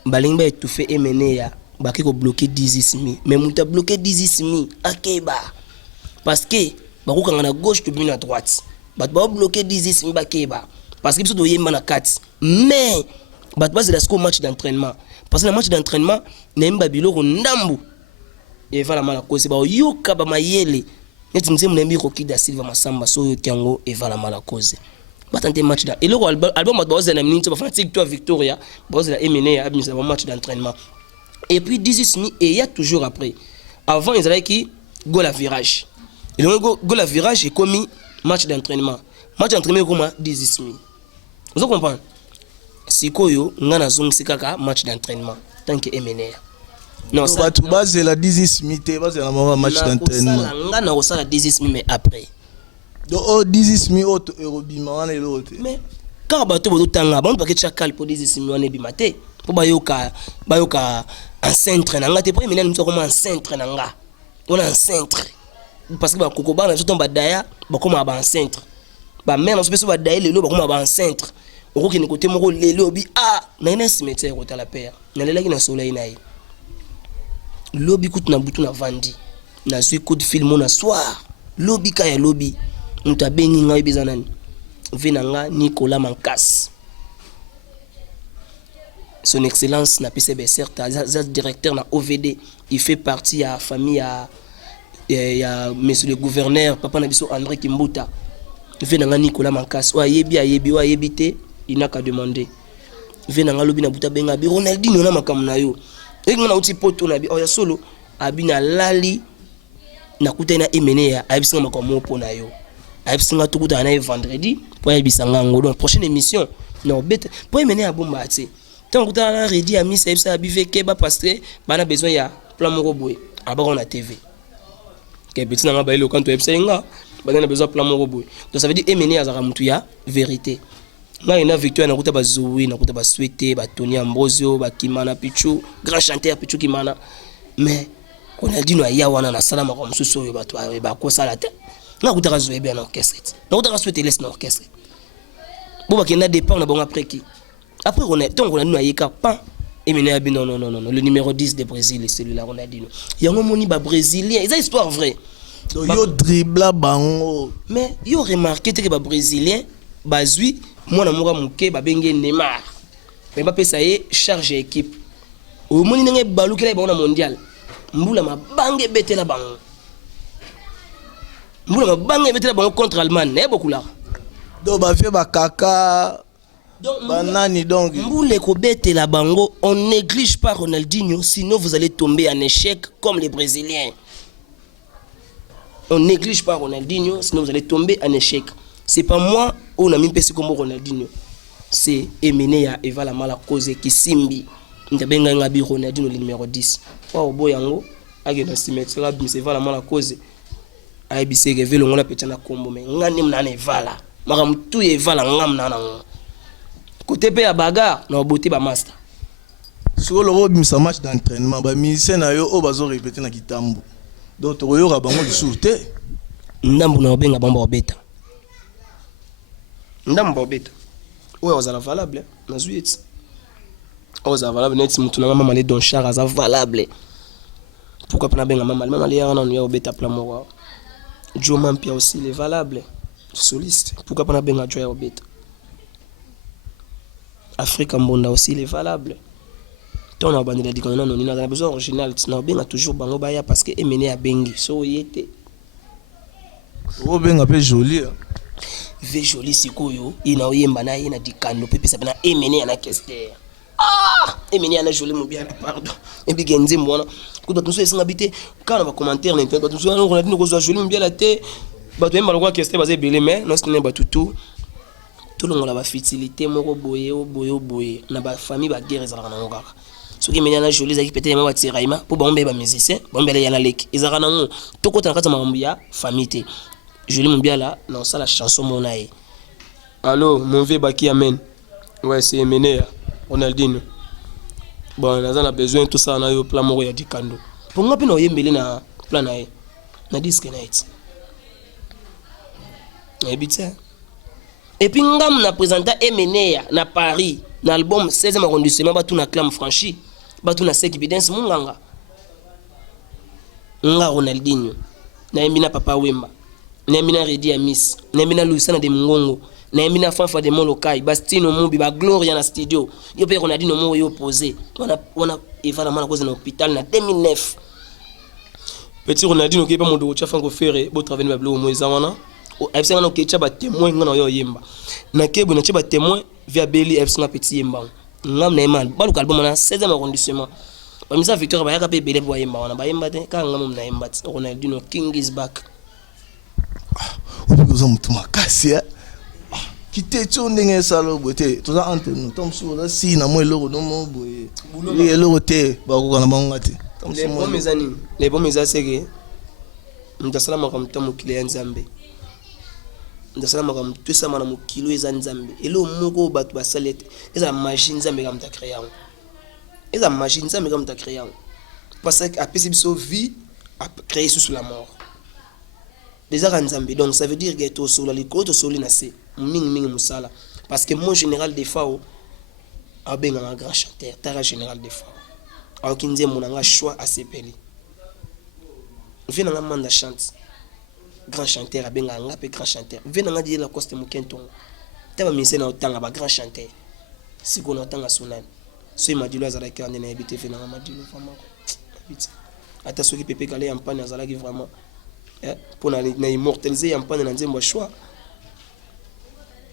balingi ba étouffer Emeneya ba ki ko bloquer dizismi mais muta bloquer dizismi akeba parce que bakokanga na gauche to bien à droite bato ba bloquer dizismi bakeba parce que biso to yemba na kati mais bato bazela siko match d'entraînement parce que na match d'entraînement na yemba biloko ndambu et voilà mala cause ba yoka ba mayele neti nzemu na mbiko kida Silva Masamba so yokango et voilà mala cause batante match da eloko album bato bazela na minute ba fanatique toi Victoria bazela Emeneya abimisa ba match d'entraînement et puis dizismi et il y a toujours après avant ils avaient qui goal à virage et donc goal à virage est commis match d'entraînement comme dizismi vous comprenez sikoyo ngana zongisi kaka match d'entraînement tant que Emeneya non ça tu base la dizismi te base la match d'entraînement ngana osala dizismi mais après donc dizismi auto eurobima wana l'autre mais car bato botanga bantu paquet chacal pour des simone bimate pour bayoka en centre nanga te premier nous comme en centre nanga on en centre parce que ba koko ba na joto badaya ba koma ba en centre ba mère na so ba daya lelo ba koma ba en centre okoki ni côté moko lelo bi na ina cimetière côté la père na lela ki na soleil na yi lobby coûte na butu na vandi na suis coup de film na soir lobby ka ya lobby muta bengi ngai bizanani venanga Nicolas Mankas son excellence na PCB certes directeur na OVD il fait partie à famille ya monsieur le gouverneur papa na biso André Kimbuta venanga Nicolas Mankas wa yebi te il n'a qu'à demander venanga lobby na buta benga bi Ronaldinho na makamu na yo eki na uti poto na bi oya solo abina lali na kutena emenea abisinga makamu opo na yo abisinga tukuta na vendredi pour abisanga ngo donc prochaine émission non bête pour emenea bomba ati tant kuta na redi a misa ebisa biveke ba parce que bana besoin ya plan moko boy abako na TV ke petit na ba ile quand tu ebisa bana besoin plan moko boy donc ça veut dire emenea za mutu ya vérité na ina victoire na kuta bazoui na kuta baswete ba Tony Ambrosio ba Kimana Pichu grand chanteur Pichu Kimana mais Ronaldinho aya wana na salama kwa msusu yo bato ba ko sala te na kuta kazoe bien na orchestre na kuta kaswete les na orchestre bo ba kenda départ na bon après qui après Ronaldinho ayeka pas Emene abi non le numéro 10 de Brésil c'est celui-là Ronaldinho yango moni ba brésilien ils a histoire vraie yo dribla bango mais yo remarqué que ba brésilien bazui mwana moka muke babenge Neymar mais ba pesa ye charge équipe o moni nenge balukela ba na mondial mbula mabange betela bango contre Allemagne ne beaucoup là do ba fait ba kaka banani donc mbule ko betela bango on néglige pas Ronaldinho sinon vous allez tomber en échec comme les Brésiliens on néglige pas Ronaldinho sinon vous allez tomber en échec. C'est pas moi on a mis pesi comme Ronaldinho, c'est Emenea Eva la mala cause qui simbi ndabenga ngabi Ronaldinho le numéro 10 wa oboyango agenda simetera bi c'est Eva la mala cause ay bisege velo ngona petana kombo me ngani mnana Eva maka mtu Eva la ngam nana côté pe ya bagarre na boté ba master sur le robe ça match d'entraînement ba musicien na yo o bazo répéter na kitambo donc to yo rabango du soute ndambu na obenga bamba obeta ndambu obeta ouais ozala valable na zuit ozala valable net mutu na mama le don char aza valable pourquoi pas na benga mama le yana no ya obeta plan mo Joe Mampia aussi il est valable soliste pourquoi pas na benga Joe obeta Afrique Mbonda aussi il est valable. Ton a bandé dit qu'on a besoin original, na benga toujours bango baya parce que Emene a bengi so yete. O benga pe joli. Ve joli sikoyo, ina oyemba na ina dikando pepe ça na Emene na kester. Emene na joli mo bien pardon. Et puis genze mwana. Ko to so esinga bité quand ba commentaire na internet, to so on a dit ko zo joli mo bien la té. Ba to yemba ko kester basé belé mais non c'est ba tutu. Tout le monde a ba fertilité moko boye na ba famille ba guerre ezala na ngaka. Ce qui mena joli za ki pété ma tiraima pour bombe ba musicien bombe ya na lek ezala na ngo to kota na kata mambia famille té. Joli mbia là non ça la chanson monae. Allô mon vieux baki amen. Ouais c'est Emene Ronaldinho. Bon on a besoin tout ça na yo plan moko ya dikando. Pour ngapi na oyembele na plan na na disque night. Ebitse. Et puis ngam na présenta Emenea na Paris na album 16e arrondissement ba tout na clam franchi ba tout na sek evidence munganga nga Ronaldinho na Emina Papa Wemba na Emina Redi Amis na Emina Luisana de Mungongo na Emina Fanfa de Molokai Bastino Mubi ba Gloria na studio yo pe Ronaldinho mo yo posé on a Eva la mala cause na hôpital na 2009 petit Ronaldinho qui est pas mon do chafa ko faire bo travailler ba blo mo ezamana FC ngana ke chaba témoin ngana yo yemba na kebu na chaba témoin via Beli FC na petit yemba ngam na iman balu album na 16e arrondissement ba misa Victor ba yaka pe Beli bo yemba wana ba yemba te ka ngam na yemba Ronaldinho King is back ozo mutu makasi kite tso ndenge salo bote to za entre nous tom so la si na mo eloko no mo boye eloko te ba ko kana bango ngati les bons mes c'est que nous salama comme tom client Nzambe ndasala makambo tosama na mokilo eza nzambe elo moko bato basalete eza magie nzambe kama ta créer eza magie nzambe kama ta créer parce que apesi biso vie a créé sous la mort déjà nzambe donc ça veut dire que to solo likolo to solo na se mingi musala parce que mon général des fois a ben un grand chanteur tara général des fois alors qu'il dit mon anga choix à sepeli vient na manda chante grand chanteur a ben anga pe grand chanteur vient na dire la coste mukento taba mise na otanga ba grand chanteur si qu'on otanga sunani so imadilo azala ki ande na habité fait na madilo vraiment habité ata soki pepe kale ya mpane azala ki vraiment pour na immortaliser ya mpane na nzembo choix.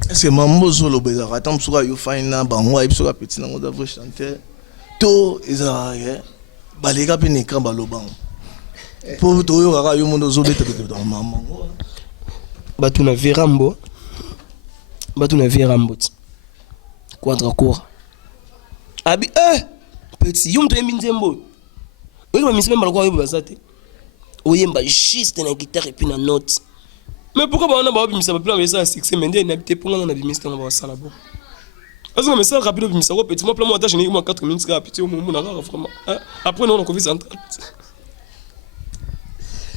Est-ce que mambo solo beza attends soka yo faina bango ayi soka petit nango da vrai chanteur to eza balega pe nekra balobango pour to yo kaka yo mondo zo beta beta dans mamango batuna virambo quadra court abi petit yum to yembi nzembo oyo ba misime baloko yo bazate oyemba juste na guitare et puis na note. Mais pourquoi on a pas mis ça pour la ça succès mais il n'habite pour on a mis ça dans la boue. Parce que mais ça rapide mis ça petit moi plan moi tâche moi 4 minutes rapide au moment on a vraiment après on a convie centrale.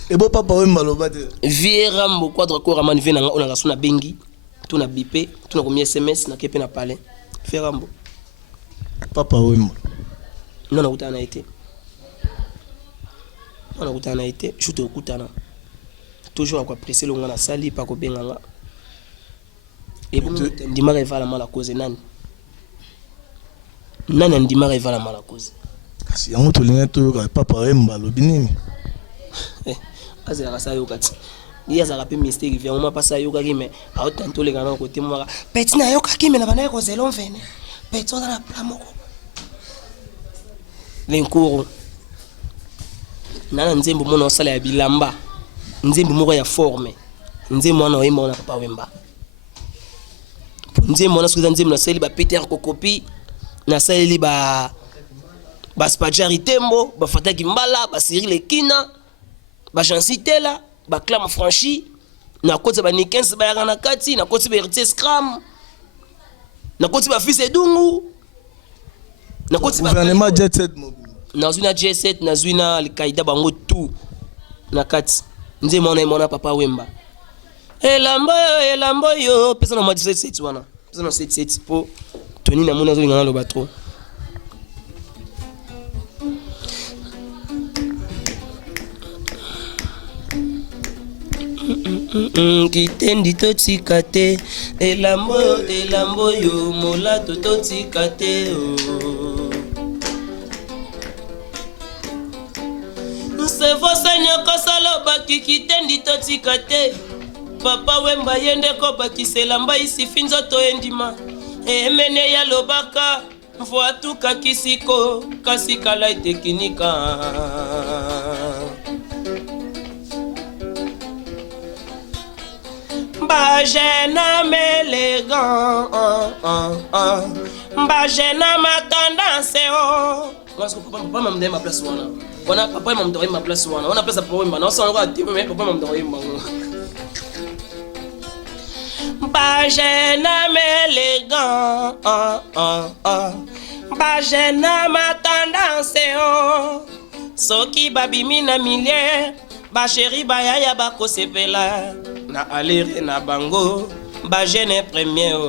Et bon papa oui maloba de Viera mbo quadra corps amani vena on a sona bengi tu na bipé tu na combien SMS na kepe na parler Viera mbo papa oui non na utana été on a utana été je te ukutana toujours à quoi presser le ngana sali pas ko benganga et bon ndima reva la mala cause nani ndima reva la mala cause kasi yango to linga to papa emba lobinini azela sa yo kati dia za rapé mystère vient on m'a pas ça yo kaki mais a autant les gars côté moi petit na yo kaki mais na bana ko zelon vene petit on a la plamoko l'encours nana nzembo mona osala ya bilamba nzembo moko ya forme nzembo wana oyemba na papa wemba nzembo wana soki nzembo na sali ba Peter Kokopi na sali ba Spadjari Tembo ba Fataki Mbala ba Cyril Ekina ba Jancitela ba Clam Franchi na kotsa ba Nikens ba yana kati na kotsa ba Heritier Scram na kotsa ba Fils Edungu na kotsa ba gouvernement jet set na zuna J7 na zuna Al-Qaeda bango tout na kati nze mona papa wemba elambo yo pesa na madi 77 wana pesa na 77 po toni na mona zo ngana lo batro kitendi totika te elambo yo molato totika te se vosenyo kosalo bakikitendi totika te papa wemba yende ko bakisela mbai sifinzo to endima emene ya lobaka mvoatuka kisiko kasikala itekinika bajena melegan bajena matendance parce que papa m'a donné ma place wana wana papa m'a donné ma place wana wana place papa wemba na so ngwa ti mais papa m'a donné wemba bajena melegan bajena matendance soki babimi na milie ba chéri bayaya bakosepela na alere na bango ba jeune premier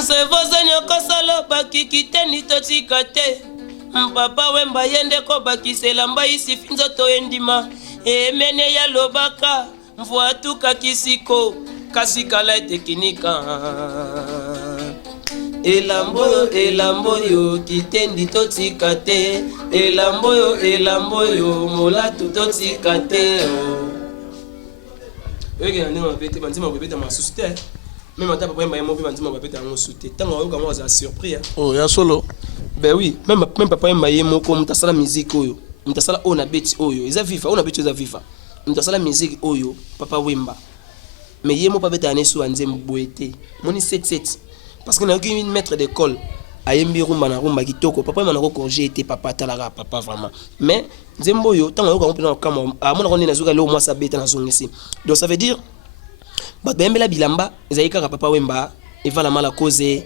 se vozenyo kosalo bakikiteni totika te papa wemba yende ko bakisela mbai sifinzo to endima emene ya lobaka mvoatuka kisiko kasikala etekinika elambo yo kitendi totika te elambo yo molatu totika te oyo na ndenge bapete banzima bapeta masusu te même ata papa yemba mope banzima bapeta yango su te ntango oyoka moko aza surpris oh ya solo ben oui même papa yemba ye moko mutasala musique oyo mutasala ona beti oyo eza viva ona beti eza viva mutasala musique oyo papa wemba mais ye mo pa beta anesu anzembo boete moni 77 parce qu'on a eu une maître d'école ayembi rumba na rumba kitoko papa mana ko corriger était papa talaka papa vraiment mais nzembo yo tango ko mpena kama amona ko nina zuka leo moi sa beta na zongisi donc ça veut dire ba bembela bilamba ezali kaka papa wemba evala mala cause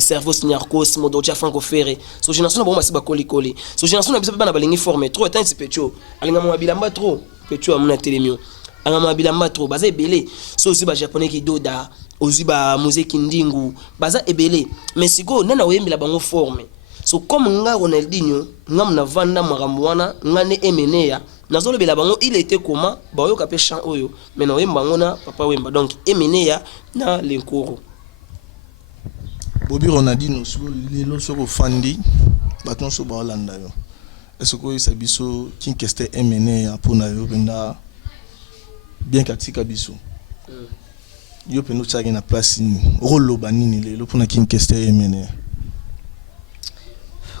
cerveau signarcos modoja franco ferré so génération na bomba si ba koli koli so génération na biso bana balingi former trop tant c'est pecho alinga mo bilamba trop pecho amuna telemio anga bilamba trop baza ebele so aussi ba japonais ki doda ozi ba musique ndingu baza ebele mais siko nana oyembela bango former so comme nga Ronaldinho nga mna vanda makambo wana nga ne emeneya nazolobela bango il était comment ba oyo kapé chant oyo mais na oyemba ngona papa wemba donc emeneya na lenkoro Bobi Ronaldinho so lelo soko fandi baton so ba Hollanda yo est-ce que ça biso kinkeste emeneya pona yo benda bien katika biso yo pe no tsaki na place ni rolo banini lelo pona kinkeste emeneya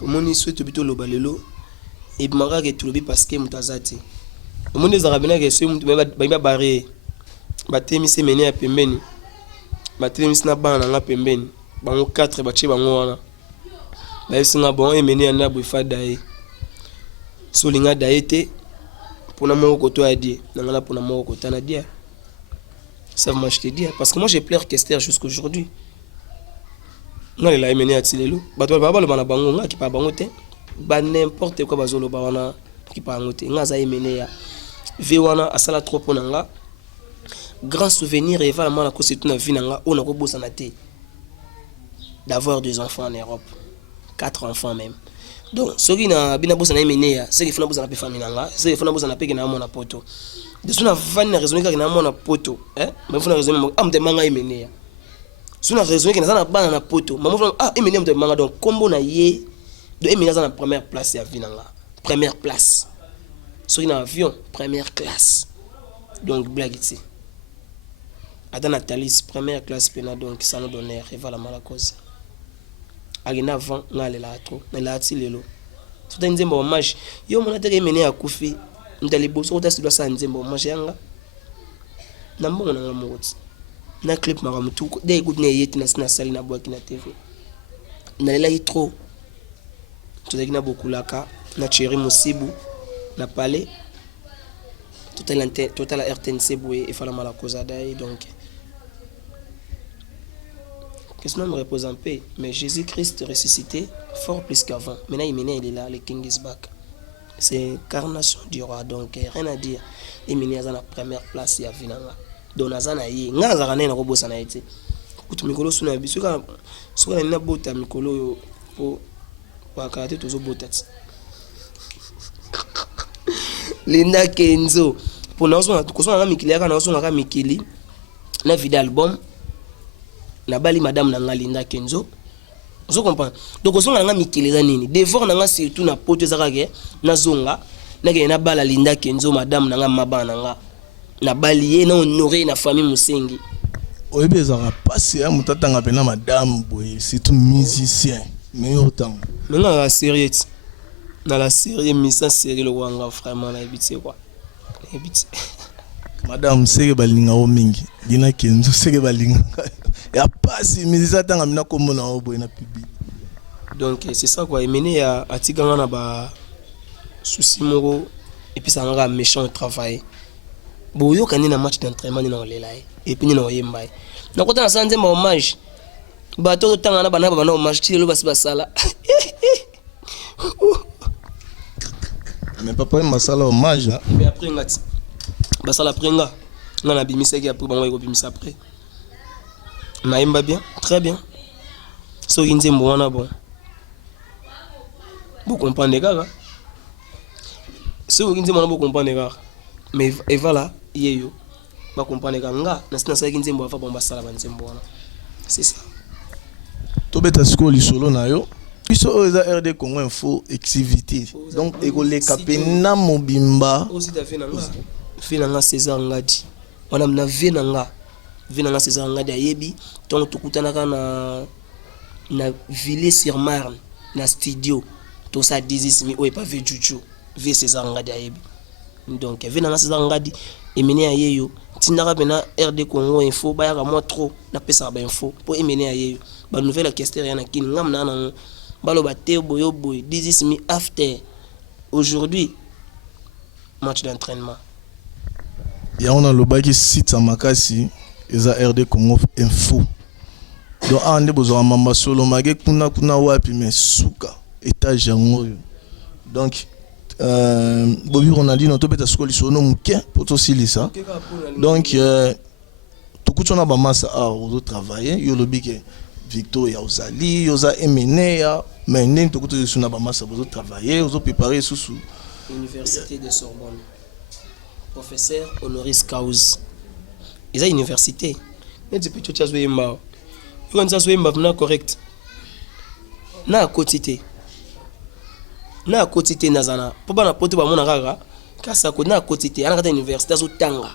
omoni souhaite bito loba lelo et mara ke tulobi parce que mutazati omoni za rabina ke so mutu ba bare batemi se mene ya pembeni batemi sina bana nga pembeni bango 4 bache bango wana ba singa bon emene na bofa dai so linga dai te pona mo ko to adi na ngala pona mo ko tana dia ça va je te dire parce que moi j'ai pleuré Kester jusqu'aujourd'hui non il a emene atilelo bato ba balo bana bango nga ki pa bango te ba n'importe quoi bazolo ba wana ki pa bango te nga za emene ya ve wana asala trop pona nga grand souvenir et vraiment la cause toute na vie nga on a ko bossa na te d'avoir 2 enfants en Europe 4 enfants même donc ce qui na bina bossa na emene ya c'est qu'il faut na bossa na pe famille nga c'est qu'il faut na bossa na pe ke na mona poto de suna vanne raisonner ka na mona poto mais faut na raisonner am de manga emene ya suna raisonner que na bana na poto maman emene am de manga donc combo na ye de emene na première place ya vie nga première place sur un avion première classe donc blague ici Adam Natalis première classe pena donc ça nous donne rival à la cause agina avant ngale la trop mais là ti lelo tout un nzembo hommage yo mona teke mené akufi ndali boso ta sidwa sa nzembo hommage yanga na mbongo na ngamoti na clip maramutu de good ne yeti na sina sali na boaki na TV na lela trop tout na beaucoup laka na chéri musibu na palais total RTNC boué et fala mala cause dai donc que ce nom me repose en paix mais Jésus-Christ ressuscité fort plus qu'avant maintenant il est là le king is back c'est incarnation du roi donc rien à dire il mena za na première place ya vinanga donc nazana yi ngaza kana na kobosa na ite kutu mikolo suna biso ka soka na bota mikolo po wakati tozo bota Linda Kenzo pour nous on a mikili aka na on a mikili na video album na bali madame na Linda Kenzo vous comprenez donc on a mikili za nini devant na surtout na poto za kake na zonga na ke na bala Linda Kenzo madame na mabana na bali ye na honorer na famille musengi oyebeza passe ya mutatanga pena madame boy c'est tout musicien mais autant maintenant la série dans la série misa série le wanga vraiment na ebité quoi ebité madame seke balinga o mingi Linda Kenzo seke balinga ya passe musicien tanga mina komona o boy na public donc c'est ça quoi emene ya atiganga na ba souci moko et puis ça nga méchant travail boyo kanina na match d'entraînement ni na lelaye et puis ni na oyemba na kota na sanze ma hommage ba to tanga na bana ba na hommage tilo basi basala mais papa masala hommage mais après ngati basala après nga na bimisa ki après bango ko bimisa après maimba bien très bien so inzembo wana bon vous comprenez kaka so inzembo wana vous comprenez kaka mais et voilà yeyo ba comprendre kaka nga na sina sa inzembo afa bon basala banzembo wana c'est ça to beta sko lisolo na yo biso oza RD Congo info activité donc egole kapena mobimba aussi da fina nga César ngadi wana mna vina nga César ngadi ayebi donc tukutana na Villiers-sur-Marne na studio to sa dizisimi o pas vu Juju vi César ngadi ayebi donc ve nanga seza ngadi emene ya yeyo tindaka pena RD Congo info bayaka moi trop na pesa ba info pour emene ya yeyo ba nouvelle question ya na kini ngam na na baloba te boyo boy this is me after aujourd'hui match d'entraînement ya on a le baki site à makasi eza RD Congo info donc ande bozo mamba solo mage kuna wapi mais suka étage yango donc Bobby Ronaldinho to beta skoli sono muke poto silisa donc tukuto na ba massa a ozo travailler yo lobike Victoria Ozali yoza Emenea mais ndenge tukuto sona ba massa bozo travailler ozo préparer sous Université de Sorbonne professeur honoris causa eza université mais depuis tout ça zoyemba quand ça zoyemba na correct na quotité na quotité nazana po bana poto ba mona kaka kasa ko na quotité ana kata université zo tanga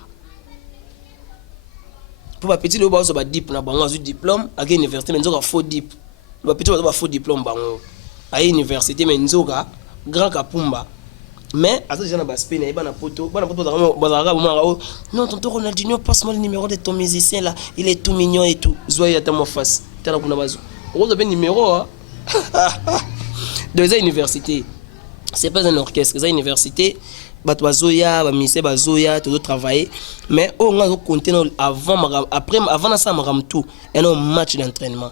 po ba petit lo ba zo ba dip na bango zo diplôme à université mais nzoka faux dip ba petit ba faux diplôme bango à université mais nzoka grand kapumba mais à ce genre ba spain et bana poto ba non tonton Ronaldinho passe-moi le numéro de ton musicien là il est tout mignon et tout zoya à ta mo face tala kuna bazo on a bien numéro hein de la université c'est pas un orchestre c'est une université bato bazoya ba mise bazoya tout travailler mais on a compté avant après avant ça maram tout un match d'entraînement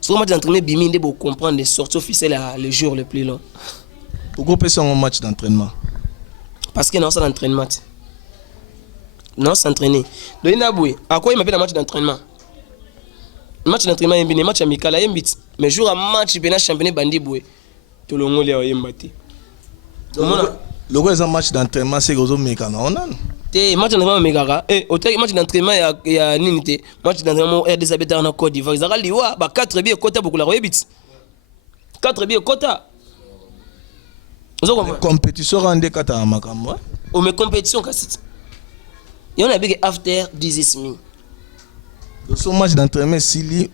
sur match d'entraînement biminde pour comprendre les sorties officielles le jour le plus long pourquoi passer un match d'entraînement parce que non ça d'entraînement non s'entraîner donc inaboué à quoi il m'appelle un match d'entraînement match d'entraînement un match amical un bit mais jour à match bena championnat bandi boué tout le monde est embêté le gros match d'entraînement c'est que mécano on a te match d'entraînement mekaka autant match d'entraînement ya ninité match d'entraînement RDC beta na Côte d'Ivoire zaka liwa ba 4 biens quota beaucoup la rebit 4 biens quota compétition rende kata makambo o me compétition kasit et on a big after 10 000 so match d'entraînement sili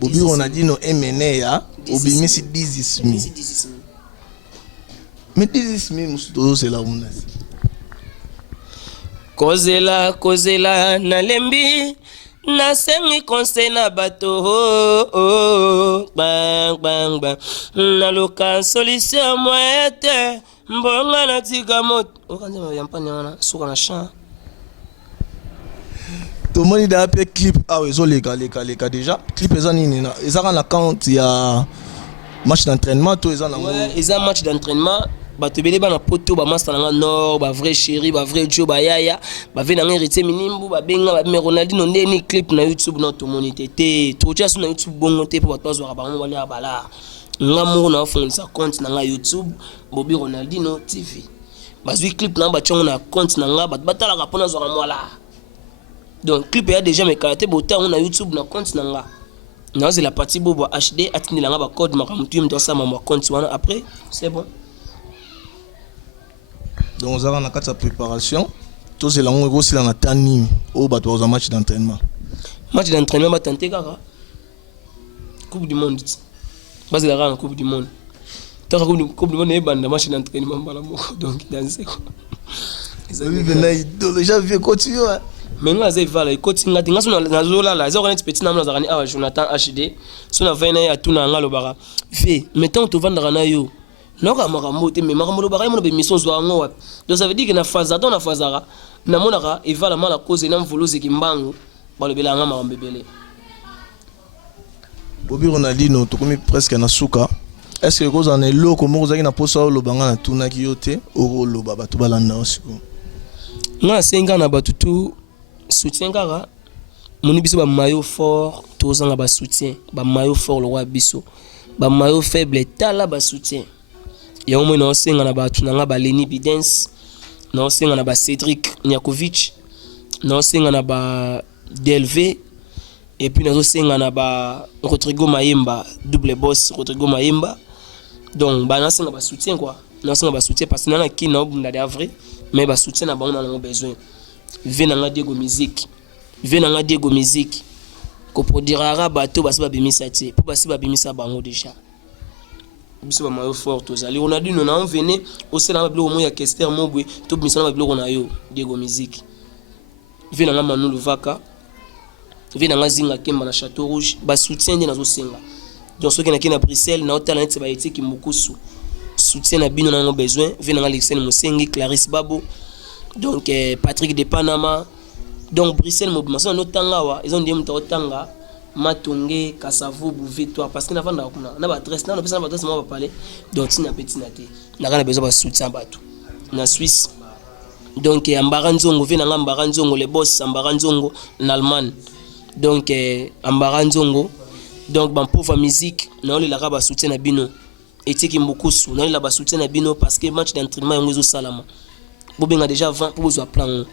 Bobby Ronaldinho Emenea obimisi 10 000 mais 10 000 musuto c'est la une kozela na lembi na sengi conseil na bato bang bang bang na loka solution moete mbonga na tika moto okanza yampani wana suka na champ tout le monde a fait clip ah oui les déjà clip les années ils ont un compte il y a match d'entraînement tout ils ont un match d'entraînement bato bele bana poto ba master nga nord ba vrai chéri ba vrai Joe ba yaya ba vena ngirité minimbu ba benga ba me Ronaldinho ndeni clip na YouTube na to monité te to tia sur na YouTube bongo te po bato zo ba ngo bana bala nga mo na fonisa compte na nga YouTube Bobby Ronaldinho TV bazwi clip na ba chongo na compte na nga batala ka pona zo ka mwala donc clip ya déjà me karaté bota on na YouTube na compte na nga na c'est la partie bobo HD atini la nga ba code makamutu mto sa ma compte wana après c'est bon. Donc on a une préparation tout c'est là on aussi dans la tani au bateau aux match d'entraînement va tenter kaka coupe du monde base la coupe du monde tant coupe du monde est bande match d'entraînement bala moko donc danser quoi ils ont déjà vu continuer mais nga zai vala ikoti ngati nga sona na zola la za connaître petit namna zakani awa Jonathan HD sona vaina ya tuna nga lobara fait mettons to vendre na yo noka makambo te mais makambo ba mo be mission zo ngo wapi donc ça veut dire que na faza don na fazara na monaka e vala mala cause na mvoloze kimbangu ba lobela nga makambo bebele Bobby Ronaldinho to komi presque na suka est-ce que cause en est loko mo zaki na posa o lobanga na tuna ki yote o loba ba to balanda osiko nga senga na batutu soutien kaka moni biso ba maillot fort tozanga ba soutien ba maillot fort le roi biso ba maillot faible tala ba soutien ya omo na senga na batu na nga ba Lenny Bidens na senga na ba Cedric Nyakovic na senga na ba DLV et puis na senga na ba Rodrigo Mayemba double boss Rodrigo Mayemba donc ba na senga ba soutien quoi na senga ba soutien parce que na ki na obunda de avril mais ba soutien na bango na ngo besoin venanga Diego musique ko produira bato basi ba bimisa ti po basi ba bimisa bango déjà biso ba mayo fort tozali Ronaldinho na on venait au sein na bilo mo ya Kester Mobwe to biso na bilo na yo Diego Musique vena na Manu Luvaka vena nga Zinga Kemba na Château Rouge ba soutien na zo senga donc ceux qui na Bruxelles na hôtel na ba éthique Mukusu soutien na bino na no besoin vena nga Alexandre Musengi Clarisse Babo donc Patrick de Panama donc Bruxelles mobilisation no tanga wa ils ont dit mto tanga Matonge Kassavo Victoire parce que na vanda kuna na ba adresse na pesa na adresse mo ba parler donc tina petit na te na kana besoin ba soutien bato na Suisse donc Ambara Nzongo vena nga Ambara Nzongo les boss Ambara Nzongo en Allemagne donc Ambara Nzongo donc ban pauvre musique na oli la ba soutien na bino etiki Mbukusu na oli la ba soutien na bino parce que match d'entraînement yango zo salama bobenga déjà 20 pour besoin plan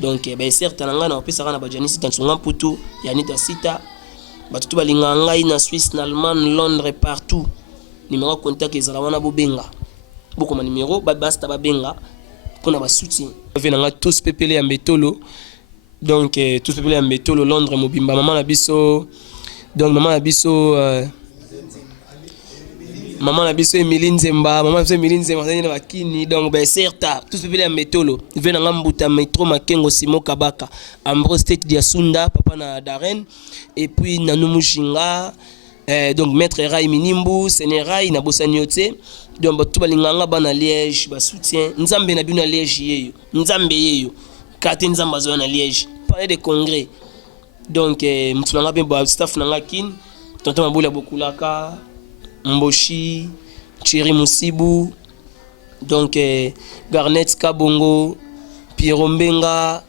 donc ben certes na na pesa kana ba Janice Tansunga Putu Yanita Sita batutu balinga ngai na Suisse na Allemagne Londres partout numéro contact ezala wana bobenga boko ma numéro basta babenga pona ba soutien venanga tous pepele ya Mbetolo donc tous pepele ya Mbetolo Londres mobimba maman na biso donc maman na biso Emilie Nzemba maman na Emilie Nzemba na bakini donc ben certa tous pepele ya Mbetolo venanga Mbuta Metro Makengo Simo Kabaka Ambro State Diasunda papa na Darren et puis Nanou Mushinga donc maître Rai Minimbu Senerai na Bosaniote donc tout balinganga bana Liège ba soutien nzambe na bino Liège yeyo nzambe yeyo kati nzamba zo na Liège parler de congrès donc mutulanga be ba staff nanga kin tonton Mabula Bokulaka Mboshi Thierry Musibu donc Garnet Kabongo Pierre Mbenga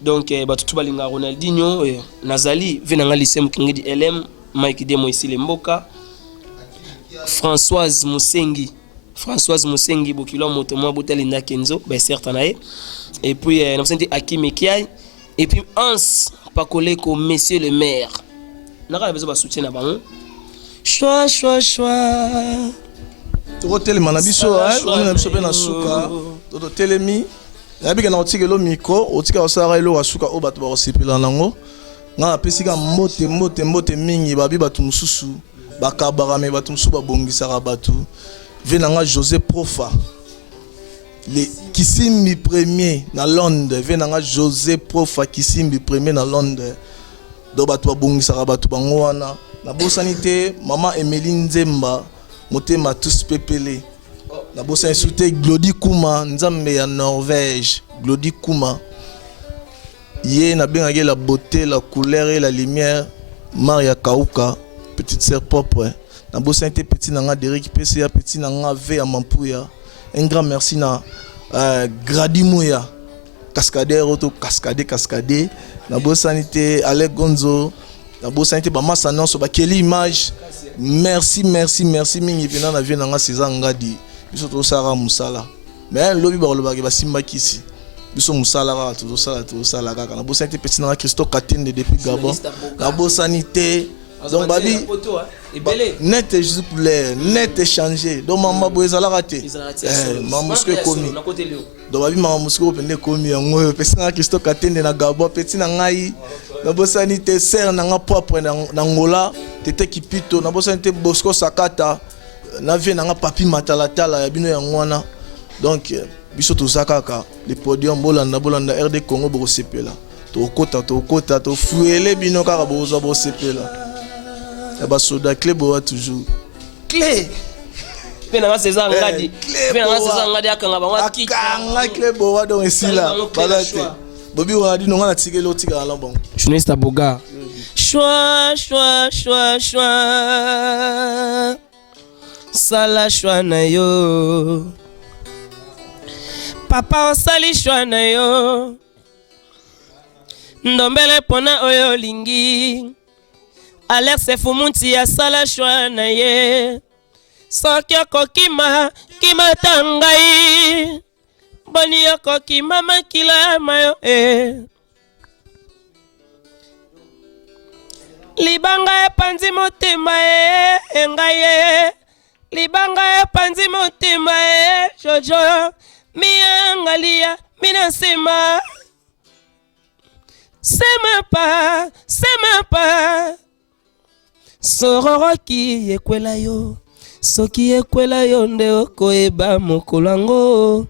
donc batutu balinga Ronaldinho Nazali venanga lycée Mukingidi LM Mike Demo ici le Mboka Françoise Musengi bokilo moto mo botelinda Kenzo ben certes nae et puis na senti Hakim Ekiai et puis Hans Pakoleko monsieur le maire naka bezo ba soutien na bango choix to telema na biso on na biso pe na suka to telemi na bika na otikelo micro otika osara elo asuka o bato ba osepela nango nga pesika mbote mingi babi batu mususu bakabara me batu mususu babongisaka batu venanga José Profa le Kisimbi premier na Londres venanga José Profa Kisimbi premier na Londres do batu babongisaka batu bango wana na bosanité maman Emelie Nzemba motema tous pepele na bosani soute Glody Kuma nzambe ya Norvège Glody Kuma Yé na bien la beauté, la couleur et la lumière. Maria Kauka, petite sœur propre. Na bossante petit nanga Derek PCA petit nanga V à Mampouya. Un grand merci na Gradimouya. Cascadeur auto cascadé. Na bossante Alec Gonzo. Na bossante ba massa non so ba quelle image. Merci mingi pena na vie nanga César Ngadi. Biso to sara musala. Mais lobi ba loba ba simba kisi. Biso musala to sala kaka na bosante petit na Christo Katende depuis Gabon na bosanité donc babi net exemplaire net échangé donc maman boezala raté maman musko komi donc babi maman musko pende komi yango petit na Christo Katende na Gabon petit na ngai na bosanité ser na nga propre na ngola tete kipito na bosanité Bosco Sakata na vie na nga papi matalatala ya bino yango wana donc biso tozakaka le podium bolanda RD Congo boko sepela to kota to fuele bino kaka bozo bo sepela ya ba soda clé bo toujours clé pena César Ngadi akanga ba wa akanga clé bo donc esila balate bobi wadi no ngana tikelo tika la bon journaliste aboga choix sala choix na yo papa osali choix na yo ndombele pona oyo lingi Alex Fumunti asala choix na ye soki okokima kima tangai boni okokima makila mayo libanga epanzi motema engaye libanga epanzi motema jojo miangalia minasema sema pa sororoki yekwela yo soki ekwela yo nde okoyeba mokolo yango